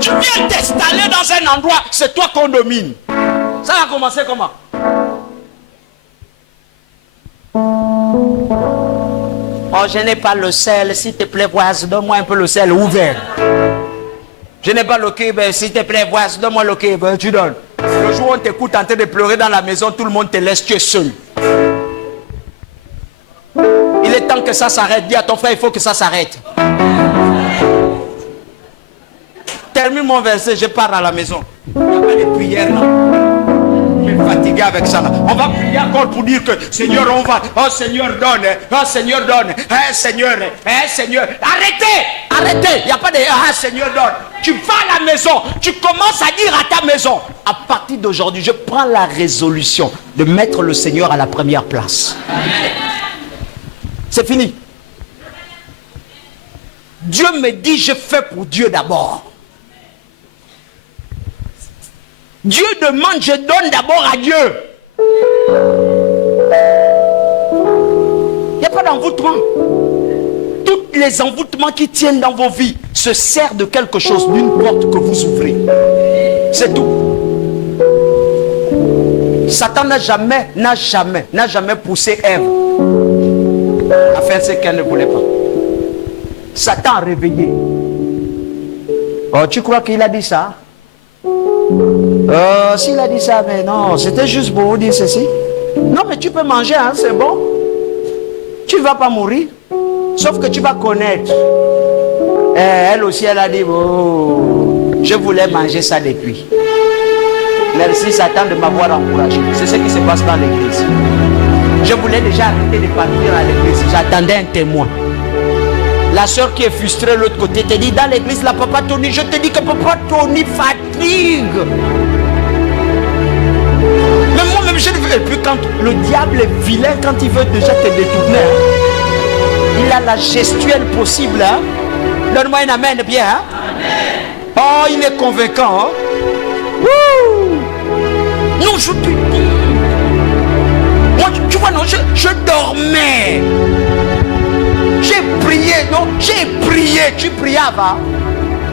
Tu viens t'installer dans un endroit, c'est toi qu'on domine. Ça va commencer comment? Oh, je n'ai pas le sel, s'il te plaît, voici, donne-moi un peu le sel ouvert. Je n'ai pas le keb, s'il te plaît, voici, donne-moi le keb, tu donnes. Le jour où on t'écoute en train de pleurer dans la maison, tout le monde te laisse, tu es seul. Il est temps que ça s'arrête. Dis à ton frère, il faut que ça s'arrête. Termine mon verset, je pars à la maison. Il n'y a pas de prière là. Je suis fatigué avec ça là. On va prier encore pour dire que Seigneur on va. Oh Seigneur donne. Oh Seigneur donne. Seigneur. Seigneur. Arrêtez. Il n'y a pas de Seigneur donne. Tu vas à la maison. Tu commences à dire à ta maison. À partir d'aujourd'hui, je prends la résolution de mettre le Seigneur à la première place. C'est fini. Dieu me dit je fais pour Dieu d'abord. Dieu demande, je donne d'abord à Dieu. Il n'y a pas d'envoûtement. Tous les envoûtements qui tiennent dans vos vies se servent de quelque chose, d'une porte que vous ouvrez. C'est tout. Satan n'a jamais poussé Ève à faire ce qu'elle ne voulait pas. Satan a réveillé. Oh, tu crois qu'il a dit ça? S'il a dit ça, mais non, c'était juste pour vous dire ceci. Non, mais tu peux manger, hein, c'est bon. Tu ne vas pas mourir. Sauf que tu vas connaître. Elle aussi, elle a dit, oh, je voulais manger ça depuis. Merci Satan de m'avoir encouragé. C'est ce qui se passe dans l'église. Je voulais déjà arrêter de partir à l'église. J'attendais un témoin. La soeur qui est frustrée de l'autre côté te dit dans l'église, la papa Tony, je te dis que papa Tony fatigue. Mais moi-même, je ne veux. Et puis quand le diable est vilain, quand il veut déjà te détourner, hein, il a la gestuelle possible. Hein. Donne-moi un amen bien. Hein. Amen. Oh, il est convaincant. Hein. Non, je te dis. Moi, tu vois, non, je dormais. J'ai prié, non, j'ai prié. Tu priais avant.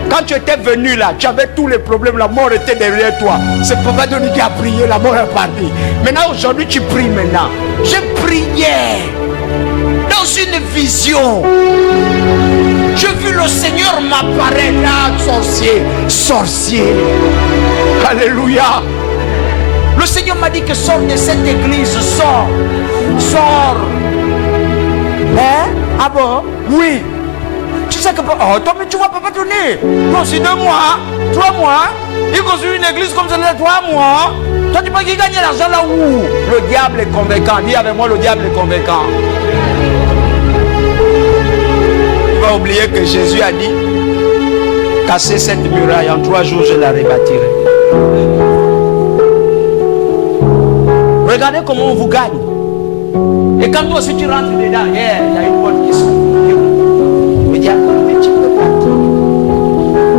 Quand tu étais venu là, tu avais tous les problèmes, la mort était derrière toi. C'est Papa Tony qui a prié, la mort est partie. Maintenant, aujourd'hui, tu pries maintenant. Je priais dans une vision. J'ai vu le Seigneur m'apparaître là, sorcier. Alléluia. Le Seigneur m'a dit que sors de cette église, sors. Hein? Ah bon? Oui. Tu sais que... Oh, toi, mais tu vois Papa Tony. Non, c'est 2 mois, 3 mois. Il construit une église comme ça, 3 mois. Toi, tu peux gagner l'argent là où? Le diable est convaincant. Dis avec moi, le diable est convaincant. Tu vas oublier que Jésus a dit, casser cette muraille, en 3 jours, je la rebâtirai. Regardez comment on vous gagne. Et quand toi aussi tu rentres dedans, il y a une bonne question. Le diable, mais tu peux pas.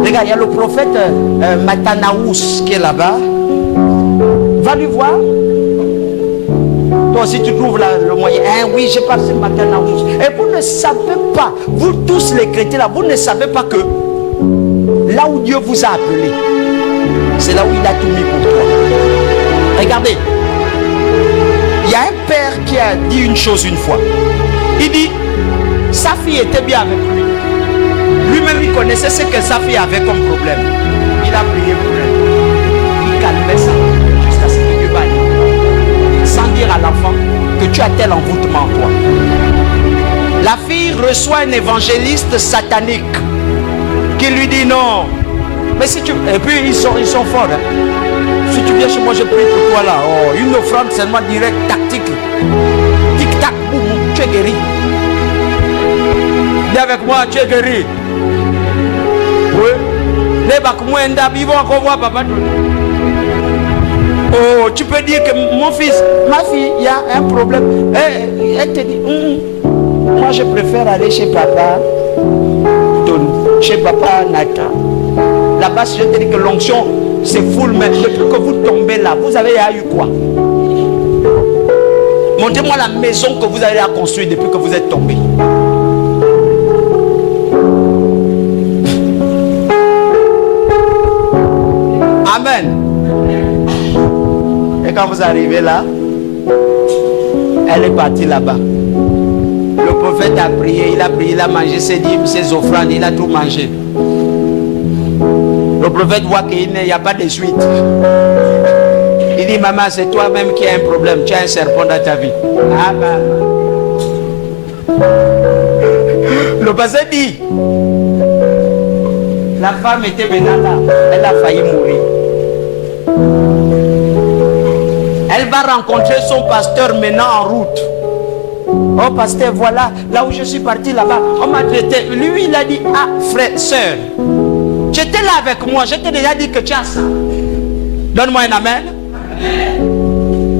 Regarde, il y a le prophète Matanaous qui est là-bas. Va lui voir. Toi aussi tu trouves le moyen. Oui, j'ai passé Matanaous. Et vous ne savez pas, vous tous les chrétiens là, vous ne savez pas que là où Dieu vous a appelé, c'est là où il a tout mis pour toi. Regardez. Il y a un père qui a dit une chose une fois. Il dit, sa fille était bien avec lui. Lui-même, il connaissait ce que sa fille avait comme problème. Il a prié pour elle. Il calmait ça jusqu'à ce que Dieu va aller. Sans dire à l'enfant que tu as tel envoûtement en toi. La fille reçoit un évangéliste satanique qui lui dit non. Mais si tu... Et puis ils sont forts. Hein. Si tu viens chez moi, je prie pour toi là. Oh, une offrande seulement directe, tactique. Tic-tac, boum, tu es guéri. Viens avec moi, tu es guéri. Oui. Les bacs-mouenda, ils vont encore voir Papa. Oh, tu peux dire que mon fils, ma fille, il y a un problème. Elle te dit, moi je préfère aller chez Papa, chez Papa Nathan. Là-bas, je te dis que l'onction, c'est full, mais depuis que vous tombez là, vous avez eu quoi? Montrez-moi la maison que vous avez à construire depuis que vous êtes tombé. Amen. Et quand vous arrivez là, elle est partie là-bas. Le prophète a prié, il a mangé ses dîmes, ses offrandes, il a tout mangé. Le prophète voit qu'il n'y a pas de suite. Il dit, maman, c'est toi-même qui as un problème. Tu as un serpent dans ta vie. Ah, maman. Le pasteur dit, la femme était maintenant là. Elle a failli mourir. Elle va rencontrer son pasteur maintenant en route. Oh pasteur, voilà, là où je suis parti là-bas, on m'a traité. Lui, il a dit, ah frère, soeur, tu étais là avec moi, je t'ai déjà dit que tu as ça. Donne-moi un amen.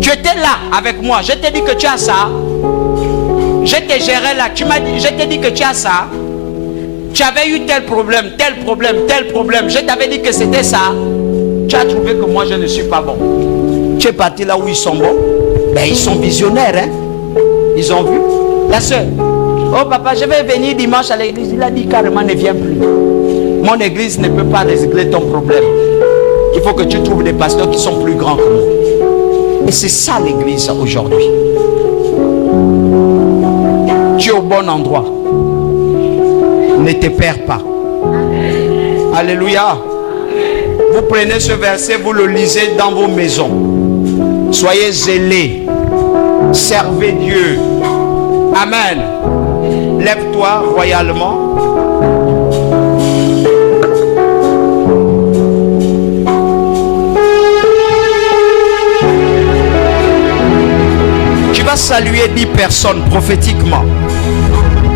Tu étais là avec moi, je t'ai dit que tu as ça. Je t'ai géré là, tu m'as dit, je t'ai dit que tu as ça. Tu avais eu tel problème. Je t'avais dit que c'était ça. Tu as trouvé que moi je ne suis pas bon. Tu es parti là où ils sont bons. Ben ils sont visionnaires, hein. Ils ont vu. La soeur, oh papa, je vais venir dimanche à l'église. Il a dit carrément, ne viens plus. Mon église ne peut pas régler ton problème. Il faut que tu trouves des pasteurs qui sont plus grands que moi. Et c'est ça l'église aujourd'hui. Tu es au bon endroit. Ne te perds pas. Alléluia. Vous prenez ce verset, vous le lisez dans vos maisons. Soyez zélés. Servez Dieu. Amen. Lève-toi royalement. Tu vas saluer 10 personnes prophétiquement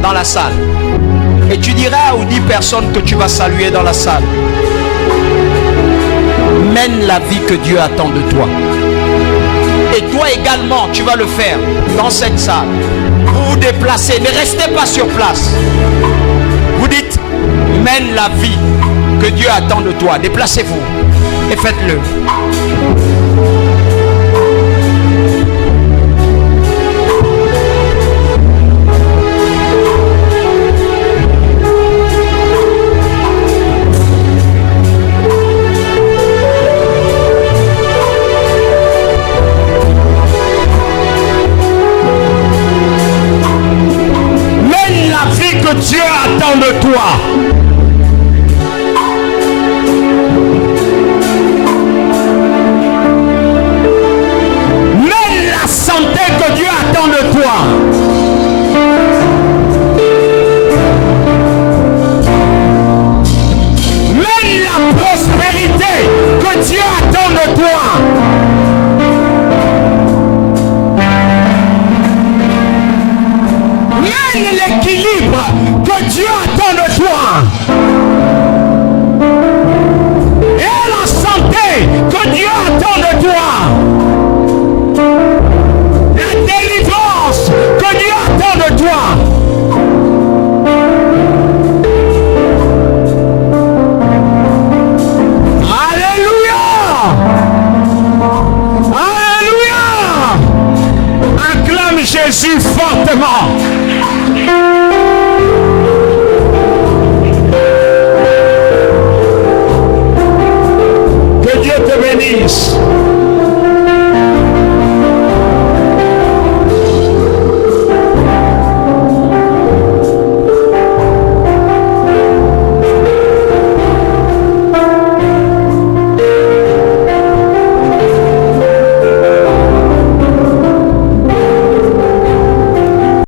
dans la salle. Et tu diras aux 10 personnes que tu vas saluer dans la salle: mène la vie que Dieu attend de toi. Et toi également, tu vas le faire dans cette salle. Vous vous déplacez, ne restez pas sur place. Vous dites: mène la vie que Dieu attend de toi. Déplacez-vous et faites-le. que Dieu attend de toi. Même la santé que Dieu attend de toi. Même la prospérité que Dieu attend de toi. Même l'équilibre que Dieu attend de toi. Et la santé que Dieu attend de toi. La délivrance que Dieu attend de toi. Alléluia! Alléluia! Acclame Jésus fortement.